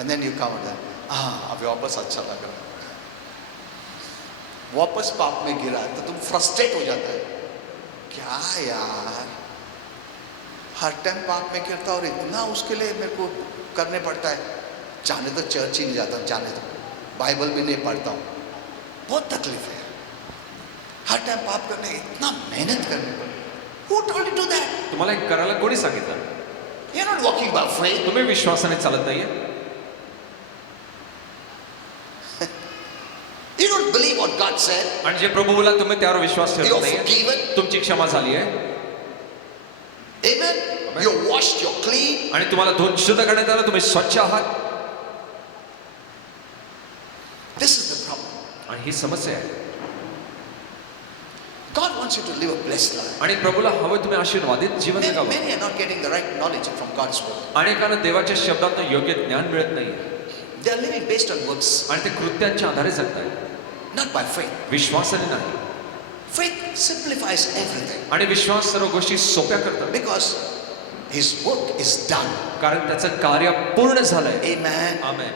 and then you come then, हाँ अभी वापस अच्छा लग रहा है. वापस पाप में गिरा तो तुम फ्रस्ट्रेट हो जाता है. क्या यार, हर टाइम पाप में गिरता और इतना उसके लिए मेरे को करने पड़ता है. जाने तो चर्च ही नहीं जाता, जाने तो बाइबल भी नहीं पढ़ता हूँ, बहुत तकलीफ है. हर टाइम पाप करने इतना मेहनत करनी पड़ती. Who told you to do that? तुम्हाला एक करायला कोणी सांगितलं? You're not walking by faith. तुम्ही विश्वासाने चालत नाहीये. You don't believe what God said. आणि जे प्रभू बोला तुम्ही त्यावर विश्वास ठेवत You're नाहीये. forgiven. तुमची क्षमा झाली आहे Amen. You're washed. You're clean. आणि तुम्हाला धुवून शुद्ध करण्यात आलं. तुम्ही स्वच्छ आहात. This is the problem. आणि ही समस्या आहे. God wants you to live a blessed life. आणि प्रभूला हवं तुम्ही आशीर्वादित जीवन Many, जगावं. many are not getting the right knowledge from God's word. अनेकांना देवाच्या शब्दातून योग्य ज्ञान मिळत नाही They are living based on works, आणि ते कृत्यांच्या आधारे जगतात, not by faith. विश्वासाने नाही. Faith simplifies everything आणि विश्वास सर्व गोष्टी सोप्या करतात because His work is done. कारण त्याचं कार्य पूर्ण झालंय. Amen. Amen.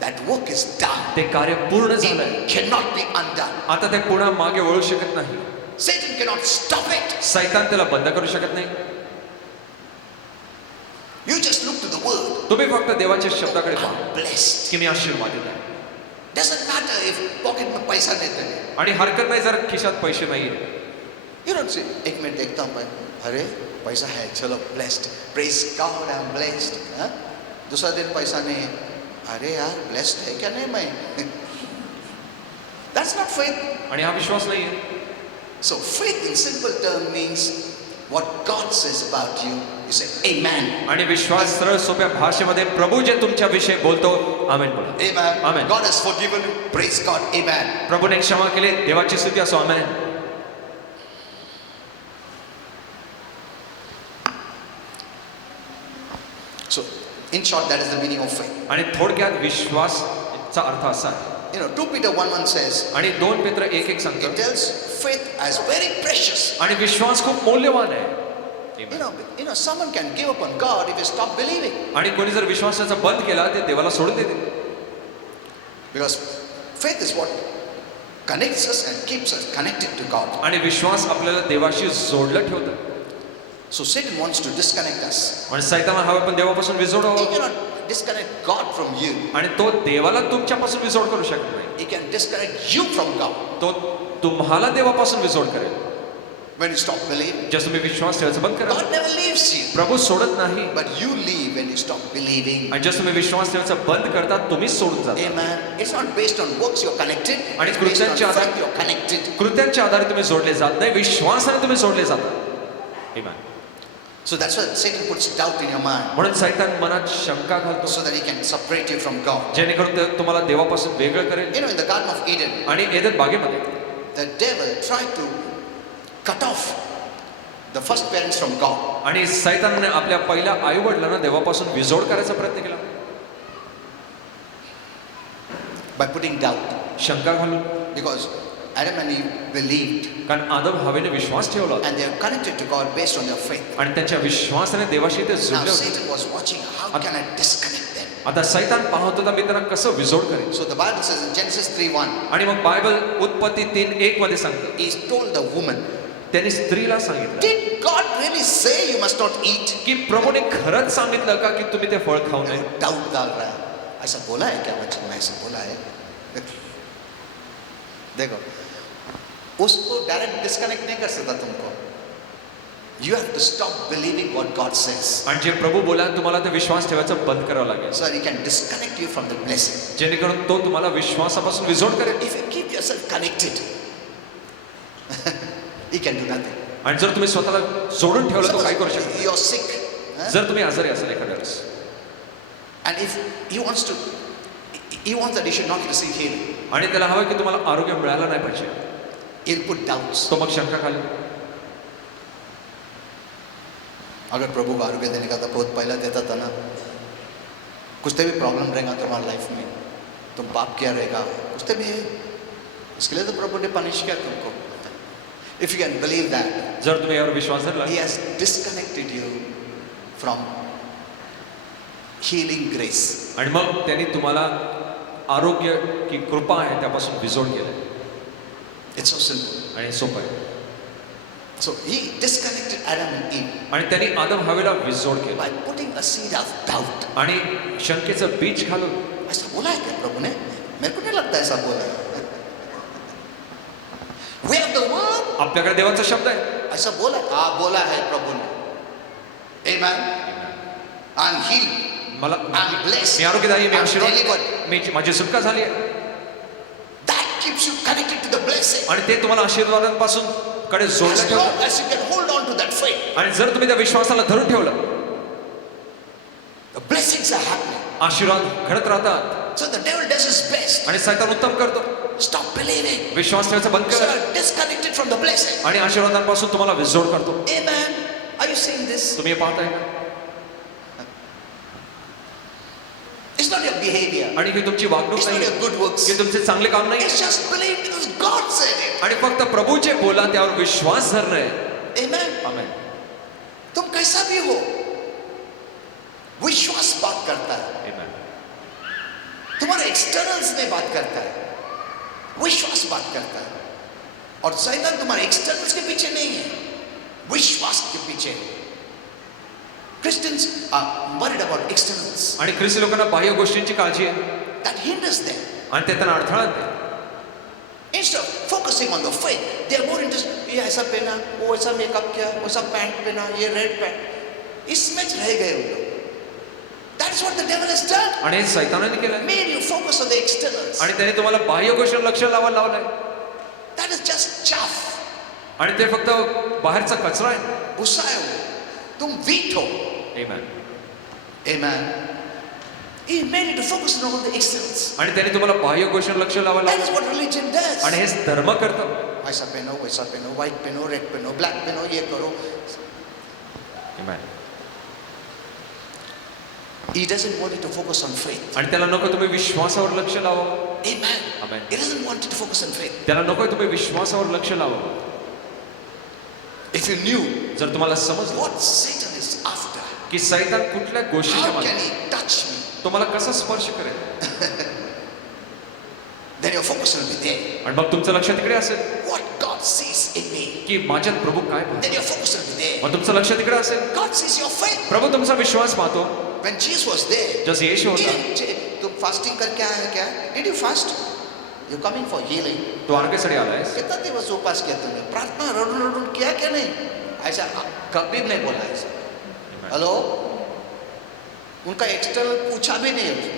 That work is done. ते कार्य पूर्ण झालंय. It cannot be undone. आता ते पुन्हा मागे वळू शकत नाही. Satan cannot stop it. सैतान त्याला बंद करू शकत नाही. You just look to the word. तुम्ही फक्त देवाच्या शब्दाकडे पहा I'm blessed. की मी आशीर्वादित आहे. Doesn't matter if pocket में पैसा नहीं देने. आणि हरकत नाही जर खिशात पैसे नाहीये. You don't say, एक मिनट देखता हूँ मैं, अरे पैसा है, चलो blessed. Praise God, I'm blessed. हाँ? दूसरा दिन पैसा नहीं है, अरे यार blessed है क्या नहीं मैं? That's not faith. आणि हा विश्वास नाहीये. So faith in simple term means what God says about you. You say amen. आणि विश्वास सरळ सोप्या भाषेमध्ये प्रभू जे तुमच्या विषयी बोलतो आमेन बोला. Amen. Amen. God has forgiven you. Praise God. Amen. प्रभूने क्षमा केली, देवाची स्तुती असो. आमेन. So in short, that is the meaning of faith. आणि थोडक्यात विश्वासचा अर्थ असा आहे. You know, 2 Peter 1:1 says, आणि 2 पेत्र 1:1 सांगतो it tells faith as very precious. आणि विश्वास खूप मौल्यवान आहे. You know, someone can give up on God if you stop believing. आणि कोणी जर विश्वासाचा बंद केला ते देवाला सोडून देते. Because faith is what connects us and keeps us connected to God. आणि विश्वास आपल्याला देवाशी जोडलं ठेवतं. So Satan wants to disconnect us. आणि सैतानाला हवं पण देवापासून He विजोडावं. cannot disconnect God from you. आणि तो देवाला तुमच्यापासून विजोड करू शकत नाही. He can disconnect you from God. तो तुम्हाला देवापासून विजोड करेल. When you stop believing, जर तुम्ही विश्वास ठेवायचं बंद करा. God never leaves you. प्रभू सोडत नाही. But you leave when you stop believing. आणि जर तुम्ही विश्वास ठेवायचं बंद करता तुम्हीच सोडून जाता. Amen. It's not based on works you're connected. आणि It's based on कृत्यांच्या आधारे- faith you're connected. कृत्यांच्या आधारे तुम्ही जोडले जात नाही, विश्वासाने तुम्ही जोडले जाता. Amen. So that's why Satan puts doubt in your mind, म्हणून सैतान मनात शंका घालतो so that he can separate you from God. जेणेकरून ते तुम्हाला देवापासून वेगळं करेल. You know, in the Garden of Eden, आणि एदेन बागेमध्ये the devil tried to cut off the first parents from God. आणि सैतानाने आपल्या पहिल्या आई वडिलांना देवापासून विजोड करायचा प्रयत्न केला By putting doubt. शंका घालून. Because Adam and Eve believed, कारण आदम हवेने विश्वास ठेवला होता. and they are connected to God based on their faith. आणि त्यांच्या विश्वासाने देवाशी ते Now जोडले होते. Satan was watching, how can I disconnect them? आता सैतान पाहत होता मी त्यांना कसं विजोड करेन. So the Bible says in Genesis 3:1, आणि मग बायबल उत्पत्ती 3:1 मध्ये सांगतं he told the woman, त्यांनी स्त्रीला सांगितलं did God really say you must not eat? की प्रभूने खरंच सांगितलं का की तुम्ही ते फळ खाऊ नये. डाउट डाल रहा है, ऐसा बोला है क्या बच्चे में? ऐसा बोला है. देखो, उसको डायरेक्ट डिस्कनेक्ट नहीं कर सकता तुमको. You have to stop believing what God says, आणि जे प्रभू बोला तुम्हाला ते विश्वास ठेवायचं बंद करावं लागेल so that He can disconnect you from the blessing. जेणेकरून तो तुम्हाला विश्वासापासून विजोड करेल. If you keep yourself connected, He can do nothing. आणि जर तुम्ही स्वतःला जोडून ठेवलं तो काय करू Suppose शकतो. you're sick, huh? जर तुम्ही आजारी असाल एखाद्या वेळेस and if He wants that you should not receive healing, आणि त्याला हवं की तुम्हाला आरोग्य मिळालं नाही पाहिजे, He'll put doubts. तो मग शंका घालेल. अगर प्रभु को आरोग्य देने का तो बहुत पहला देता था ना. कुछ तो भी प्रॉब्लम रहेगा तुम्हारी लाइफ में, तुम पाप किया रहेगा, कुछ तो भी है, इसके लिए तो प्रभु ने पनिश किया तुमको. If you can believe that, जर तुम्ही यावर विश्वास धरला He has disconnected you from healing grace. आणि मग त्यांनी तुम्हाला आरोग्य की कृपा आहे त्यापासून विजोड केलं. It's so simple. आणि सोपं आहे. So He disconnected Adam and Eve आणि त्यांनी आदम हवेला विजोड केला by putting a seed of doubt. आणि शंकेचं बीज घालून. ऐसा बोला है क्या प्रभु ने? मेरे को नहीं लगता ऐसा बोला है. We have the word. आपल्याकडे देवाचा शब्द आहे. ऐसा बोला? हाँ बोला है प्रभु ने. Amen. I'm healed. मला I'm blessed. मी आरोग्यदायी, मी I'm आशीर्वाद, delivered. माझी सुटका झाली आहे. That keeps you connected to the blessing. आणि ते तुम्हाला आशीर्वादांपासून कडे जोडलं As ठेवतं. long as you can hold on to that faith, आणि जर तुम्ही त्या विश्वासाला धरून ठेवलं the blessings are happening. आशीर्वाद घडत राहतात. So the devil does his best. आणि सैतान उत्तम करतो. Stop believing. विश्वास ठेवायचं बंद So करा you're disconnected from the blessing. आणि आशीर्वादांपासून तुम्हाला विजोड करतो. Amen. Are you seeing this? तुम्ही हे पाहताय का? It's not your behavior. आणि ही तुमची वागणूक It's not नाही your good works. की तुमचे चांगले काम नाही. It's just believe because God said it. आणि फक्त प्रभूचे बोला त्यावर विश्वास धरणं आहे. Amen. आमेन. तुम कैसा भी हो, विश्वास बात करता है. आमेन. तुम्हारे एक्सटर्नल्स में बात करता है, विश्वास बात करता है. और शैतान तुम्हारे एक्सटर्नल्स के पीछे नहीं है, विश्वास के पीछे है. Christians are worried about externals. आणि ख्रिस्ती लोकांना बाह्य गोष्टींची काळजी आहे That hinders them. आणि ते त्यांना अडथळा आणते. Instead of focusing on the faith, they are more interested. ये ऐसा पहना, वो ऐसा मेकअप किया, वैसा पैंट पहना, ये रेड पैंट, इसमें रह गए उन लोग. That's what the devil has done. आणि हे सैतानाने केलंय Made you focus on the externals. आणि त्याने तुम्हाला बाह्य गोष्टींवर लक्ष लावायला लावलंय That is just chaff. आणि ते फक्त बाहेरचा कचरा आहे. भूसा है वो. तुम वीट हो. Amen. Amen. He made you to focus on all the externals. आणि त्याने तुम्हाला बाह्य गोष्टींवर लक्ष लावायला That is लावलं what religion does. आणि हेच धर्म करतं. ऐसा पहनो, वैसा पहनो, व्हाइट पहनो, रेड पहनो, ब्लैक पहनो, ये करो. Amen. He doesn't want you to focus on faith. आणि त्याला नको तुम्ही विश्वासावर लक्ष लावावं. Amen. Amen. He doesn't want you to focus on faith. त्याला नको तुम्ही विश्वासावर लक्ष लावावं. If you knew जर तुम्हाला समजलं what Satan is after, की सैतान कुठल्या गोष्टीच्या how can मागे he touch me? तुम्हाला कसा स्पर्श करेल Then your focus will be there. आणि मग तुमचं लक्ष तिकडे असेल What God sees in me. की माझ्यात प्रभू काय पाहतो. Then your focus will be there. मग तुमचं लक्ष तिकडे असेल. God sees your faith. प्रभू तुमचा विश्वास पाहतो. When Jesus was there, जसं येशू होता तुम फास्टिंग करके आए हैं क्या? Did you fast? You coming for healing? तो आरोग्यासाठी आलायस. कितना दिवस उपवास किया तुमने? प्रार्थना रडून रडून किया क्या नहीं? ऐसा कभी नहीं बोला ऐसा. हेलो, उनका एक्सटर्नल पूछा भी नहीं उसने.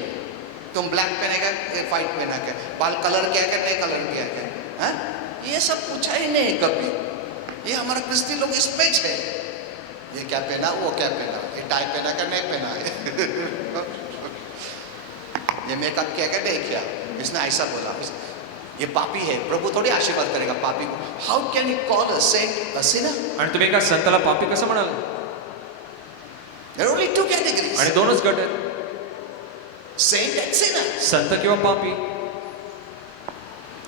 तुम ब्लैक पहनेगा या व्हाइट पहना क्या, बाल कलर किया क्या, नहीं कलर किया क्या, हाँ? ये सब पूछा ही नहीं कभी. ये हमारा क्रिस्ती लोग इसमें है. ये क्या पहना, वो क्या पहना, ये टाई पहना क्या, नहीं पहना, ये मेकअप किया क्या, नहीं किया, इसने ऐसा बोला, ये पापी है, प्रभु थोड़ी आशीर्वाद करेगा पापी को. How can you call a saint a sinner? आणि तुम्ही एका संताला पापी कसं म्हणाल. There are only two categories. आणि दोनच गट आहेत, Saint and sinner. संत किंवा पापी.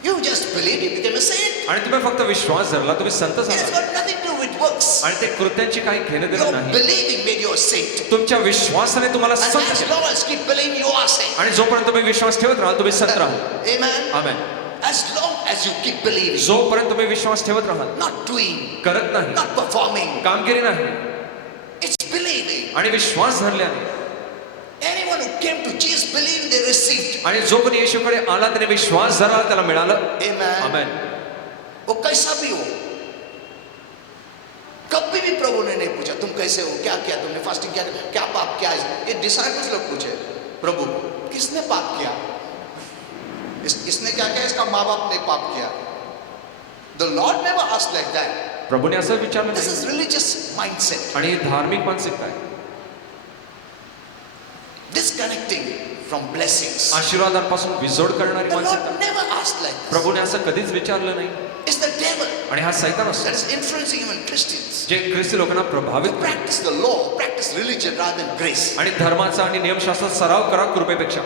You just believed, you became a saint. आणि तुम्ही फक्त विश्वास धरला तुम्ही संत It has झाला. got nothing to do with works. आणि ते कृत्यांची काही घेणं देणं Your नाही. believing made you a saint. तुमच्या विश्वासाने तुम्हाला And संत as केलं. long as keep believing, you are saint. आणि जोपर्यंत तुम्ही विश्वास ठेवत राहाल तुम्ही संत राहाल. Amen. Amen. As long as you keep believing, जोपर्यंत तुम्ही विश्वास ठेवत राहाल, not doing, करत नाही, not performing, कामगिरी नाही, it's believing. आणि विश्वास धरल्याने. Anyone who came to Jesus believing, they received. आणि जो कोणी येशूकडे आला त्याने विश्वास धरला त्याला मिळालं. Amen. आमेन. वो कैसा भी हो, कभी भी प्रभु ने नहीं पूछा तुम कैसे हो, क्या किया तुमने, फास्टिंग किया, क्या पाप किया. ये डिसाइपल्स लोग पूछे प्रभु किसने पाप किया, इसने क्या किया, इसका माँ बाप ने पाप किया. The Lord never asked like that. प्रभूने असं विचारलं This नाही. is religious mindset. आणि ही धार्मिक मानसिकता आहे. Disconnecting from blessings. आशीर्वादांपासून विजोड करणारी The Lord मानसिकता. never asked like this. प्रभूने असं कधीच विचारलं नाही. It's the devil आणि हा सैतान असतो that is influencing even Christians. जे ख्रिस्ती लोकांना प्रभावित To करतो. practice the law, practice religion rather than grace. आणि धर्माचा आणि नियमशास्त्राचा सराव करा कृपेपेक्षा.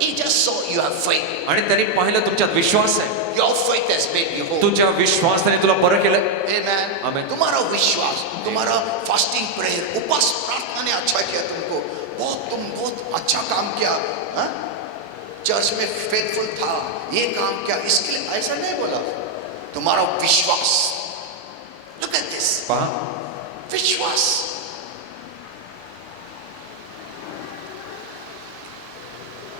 He just saw you have faith. आणि त्यांनी पाहिलं तुमच्यात विश्वास आहे. Your faith has made you whole. तुझ्या विश्वासाने तुला बरं केलं. Amen. Amen. तुम्हारा विश्वास, तुम्हारा फास्टिंग प्रेयर, उपवास प्रार्थना ने अच्छा किया तुमको. तुम बहुत अच्छा काम किया. हाँ? चर्च में फेथफुल था, ये काम किया, इसके लिए ऐसा नहीं बोला. तुम्हारा विश्वास. Look at this. पहा विश्वास.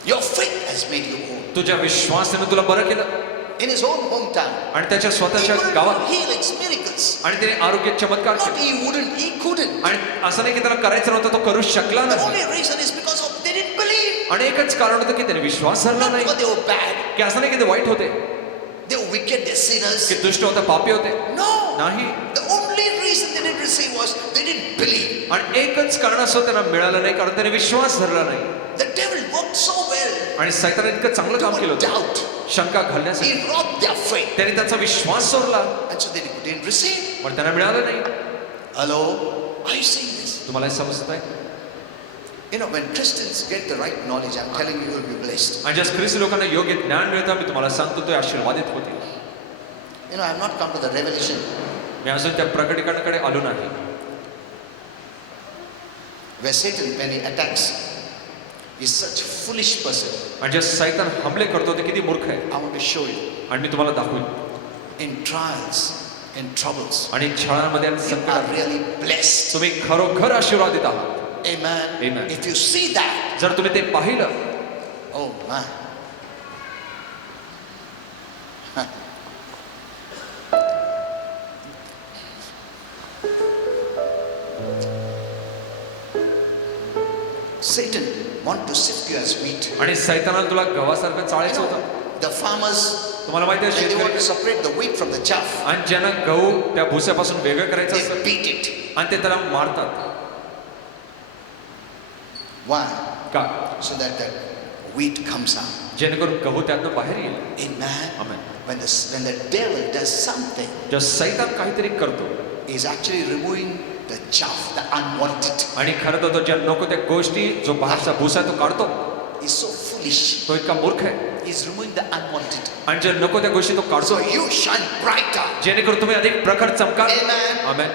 Your faith has made you whole. तुझ्या विश्वासाने तुला बरं केलं. In his own hometown. आणि त्याच्या He स्वतःच्या couldn't गावात do healings, miracles. आणि त्याने आरोग्य चमत्कार Not केले. he wouldn't, he couldn't. आणि असं नाही की त्याला करायचं नव्हतं तो करू शकला The नाही. only reason is because of they didn't believe. आणि एकच कारण होतं की त्याने विश्वास धरला Not नाही. because they were bad, की असं नाही की ते वाईट होते, they were wicked, they're sinners. की दुष्ट होते, पापी होते. No. नाही. The only reason they didn't receive was they didn't believe. आणि एकच कारण असं त्यांना मिळालं नाही कारण त्याने विश्वास धरला नाही. The devil worked so well आणि सैतानाने इतकं चांगलं काम केलं to होतं doubt. शंका घालण्यासाठी. He robbed their faith. त्याने त्यांचा विश्वास चोरला And so they didn't receive. पण त्यांना मिळालं नाही. Hello? Are you seeing this? तुम्हाला हे समजत आहे. You know, when Christians get the right knowledge, I'm telling you, you will be blessed. आणि ज्या ख्रिस्ती लोकांना योग्य ज्ञान मिळतं मी तुम्हाला सांगतो ते आशीर्वादित होतील. You know, I have not come to the revelation मी अजून त्या प्रकटीकरणाकडे आलो नाही. where Satan, when he attacks, is such a foolish person. आणि जे सैतान हमले करतो ते किती मूर्ख आहे. I want to show you. आणि मी तुम्हाला दाखवेन. in trials, in troubles, आणि छळांमध्ये आणि you are संकटात really blessed. तुम्ही खरोखर आशीर्वादित आहात. Amen. Amen. If you see that, जर तुम्ही ते पाहिलं, oh man. Satan want to sift you as wheat. आणि सैतानाला तुला गव्हासारखं You चाळायचं know, होतं. the farmers, तुम्हाला माहिती आहे they want to शेतकरी separate the wheat from the chaff. आणि ज्यांना गहू त्या भुस्यापासून वेगळं करायचं They असतं beat it. आणि ते त्याला मारतात. Why? का? So that the wheat comes out. जेणेकरून गहू त्यातनं बाहेर येईल. Amen. Amen. When the devil does something, जेव्हा सैतान काहीतरी करतो he's actually removing the chaff, the unwanted. आणि खरं तर तो ज्या नको त्या गोष्टी जो बाहेरचा भुसा आहे तो काढतो, He's so foolish. तो इतका मूर्ख आहे. He's removing the unwanted. आणि जे नको त्या गोष्टी तो काढतो, So you shine brighter. जेणेकरून तुम्ही अधिक प्रखर चमकाल. Amen. Amen.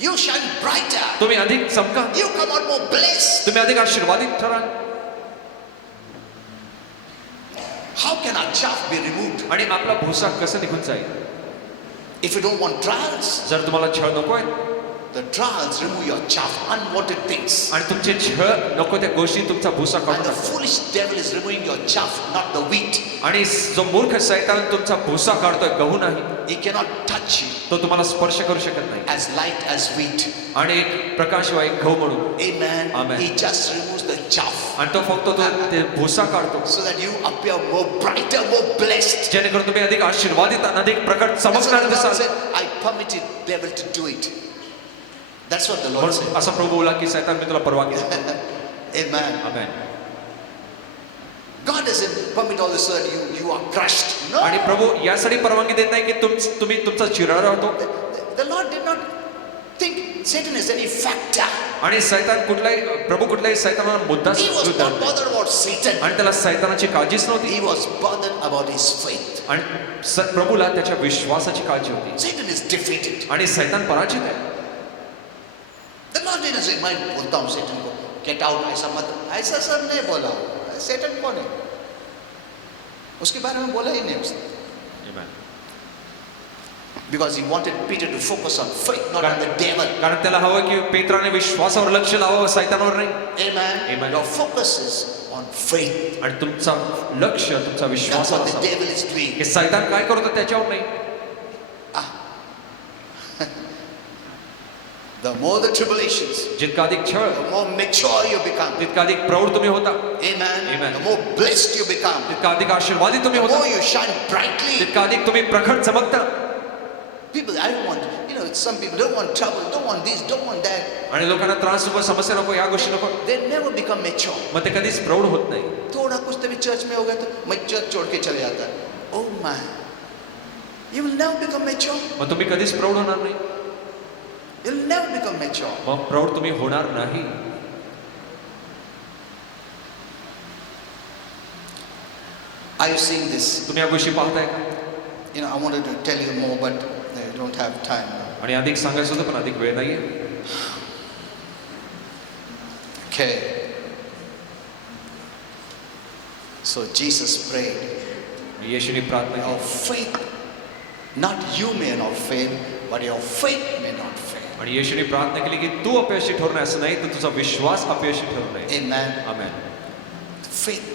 You shine brighter. तुम्ही अधिक चमका, You come out more blessed. तुम्ही अधिक आशीर्वादित ठराल. How can our chaff be removed? आणि आपला भुसा कसं निघून जाईल? If you don't want trials, जर तुम्हाला छळ नको आहे, the trials remove your chaff, unwanted things. आणि तुमचे छळ नको त्या गोष्टी तुमचा भुसा And काढून the टाकतात. foolish devil is removing your chaff, not the wheat. आणि जो मूर्ख सैतान तुमचा भुसा काढतोय, गहू नाही, He cannot touch you तो तुम्हाला स्पर्श करू शकत नाही. as light as wheat. आणि एक प्रकाशवाई गहू म्हणून, Amen. Amen. He just removes the chaff आणि तो फक्त तो ते भुसा काढतो, so that you appear more brighter, more blessed. जेणेकरून तुम्ही अधिक आशीर्वादित आणि अधिक प्रकट That's what चमकणार the Lord दिसाल. said, I permitted devil to do it. That's what the Lord said. म्हणून असा प्रभू बोला की सैतान मी तुला परवानगी देतो. Amen. Amen. God doesn't permit all this so that you are crushed. No. आणि प्रभू यासाठी परवानगी देत नाही की तुम्ही तुमचा चिराड राहतो. The Lord did not think Satan is any factor. आणि सैतान कुठलाही सैतानाला मुद्दा He was सुद्धा not नाही. bothered about Satan. आणि त्याला सैतानाची काळजीच नव्हती. He was bothered about his faith. आणि प्रभूला त्याच्या विश्वासाची काळजी होती. Satan is defeated. आणि सैतान पराजित आहे. The Lord didn't say, मैं बोलता हूँ Satan को, get out, ऐसा मत, ऐसा सब नहीं बोला. Satan कौन है? उसके बारे में बोला ही नहीं उसने. Because he wanted Peter to focus on faith, not on the devil. कारण त्याला हवं की पेत्राने विश्वासावर लक्ष लावावं, सैतानावर नाही. Amen. Amen. Your focus is on faith. आणि तुमचा लक्ष तुमचा That's विश्वासावर what the असावा. devil is doing. हे सैतान काय करतो त्याच्यावर नाही. The more the tribulations, जितका अधिक छळ, the more mature you become. तितका अधिक प्रौढ तुम्ही होता, Amen. Amen. The more blessed you become. तितका अधिक आशीर्वादित तुम्ही The होता, more you shine brightly. तितका अधिक तुम्ही प्रखर चमकता. People, I don't want, some people don't want trouble, don't want this, don't want that. आणि लोकांना त्रास नको, समस्या नको, या गोष्टी नको, They never become mature. मग ते कधीच प्रौढ होत नाही. थोड़ा कुछ तभी चर्च में हो गया तो मैं चर्च छोड़ के चले जाता है. Oh my. You will never become mature. मग तुम्ही कधीच प्रौढ होणार नाही. You'll never become mature. मग प्रौढ तुम्ही होणार नाही. Are you seeing this? तुम्ही या गोष्टी पाहताय का? I wanted to tell you more, but I don't have time now. आणि अधिक सांगायचं होतं पण अधिक वेळ नाहीये. Okay. So Jesus prayed. येशूने प्रार्थना Your केली faith, not you may not fail, but your faith may not fail. आणि येशूने प्रार्थना केली की तू अपयशी ठरू नये असं नाही, तर तुझा विश्वास अपयशी ठरू नये. Amen. Amen. Faith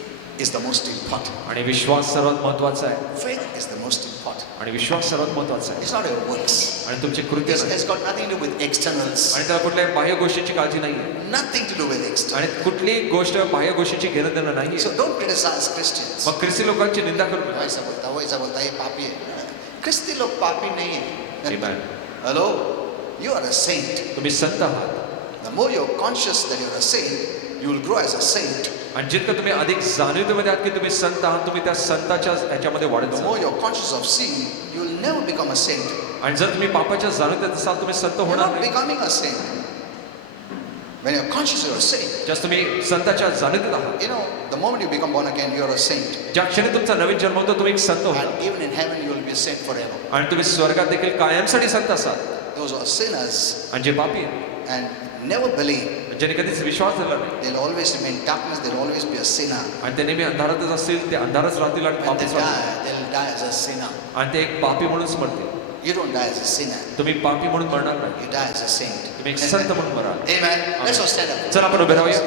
is the most important. आणि विश्वास सर्वात महत्वाचा आहे. Faith is the most important. आणि विश्वास सर्वात महत्वाचा आहे. It's not your works. आणि तुमचे कृत्य नाही. It's got nothing to do with externals. आणि त्याला कुठल्याही बाह्य गोष्टीची काळजी नाहीये. Nothing to do with externals. आणि कुठलीही गोष्ट बाह्य गोष्टीची घेणं देणं नाहीये. So don't criticize Christians. मग ख्रिस्ती लोकांची निंदा करू नका. वैसा बोलता ये पापी है. क्रिस्ती लोग पापी नहीं है. Amen. Hello, you are a saint. तुम्ही संत आहात. The more you're conscious that you're a saint, you will grow as a saint. आणि जितकं तुम्ही अधिक जाणीवेमध्ये आहात की तुम्ही संत आहात, तुम्ही त्या संताच्या ह्याच्यामध्ये वाढत The जाल. more you're conscious of sin, you will never become a saint. आणि जर तुम्ही पापाच्या जाणीवेत असाल, तुम्ही संत You're होणार not नाही. becoming a saint. When you're conscious you're a saint. जर तुम्ही संताच्या जाणीवेत आहात, The moment you become born again, you're a saint. ज्या क्षणी तुमचा नवीन जन्म होतो, तुम्ही एक संत होता. And even in heaven, you will be a saint forever. आणि तुम्ही स्वर्गात देखील कायमसाठी संत असाल. Those who are sinners आणि जे पापी आहेत, and never believe, ज्याने कधीच विश्वास धरला नाही they'll always remain darkness, they'll always be a sinner. आणि ते नेहमी अंधारातच असतील, ते अंधारच राहतील आणि When they पापीच राहतील. die, they'll die as a sinner. आणि ते एक पापी म्हणूनच मरतील. You don't die as a sinner. तुम्ही पापी म्हणून मरणार नाही, You die as a saint. तुम्ही एक संत म्हणून moral. Amen. Let's all stand up. चला आपण उभे राहूया.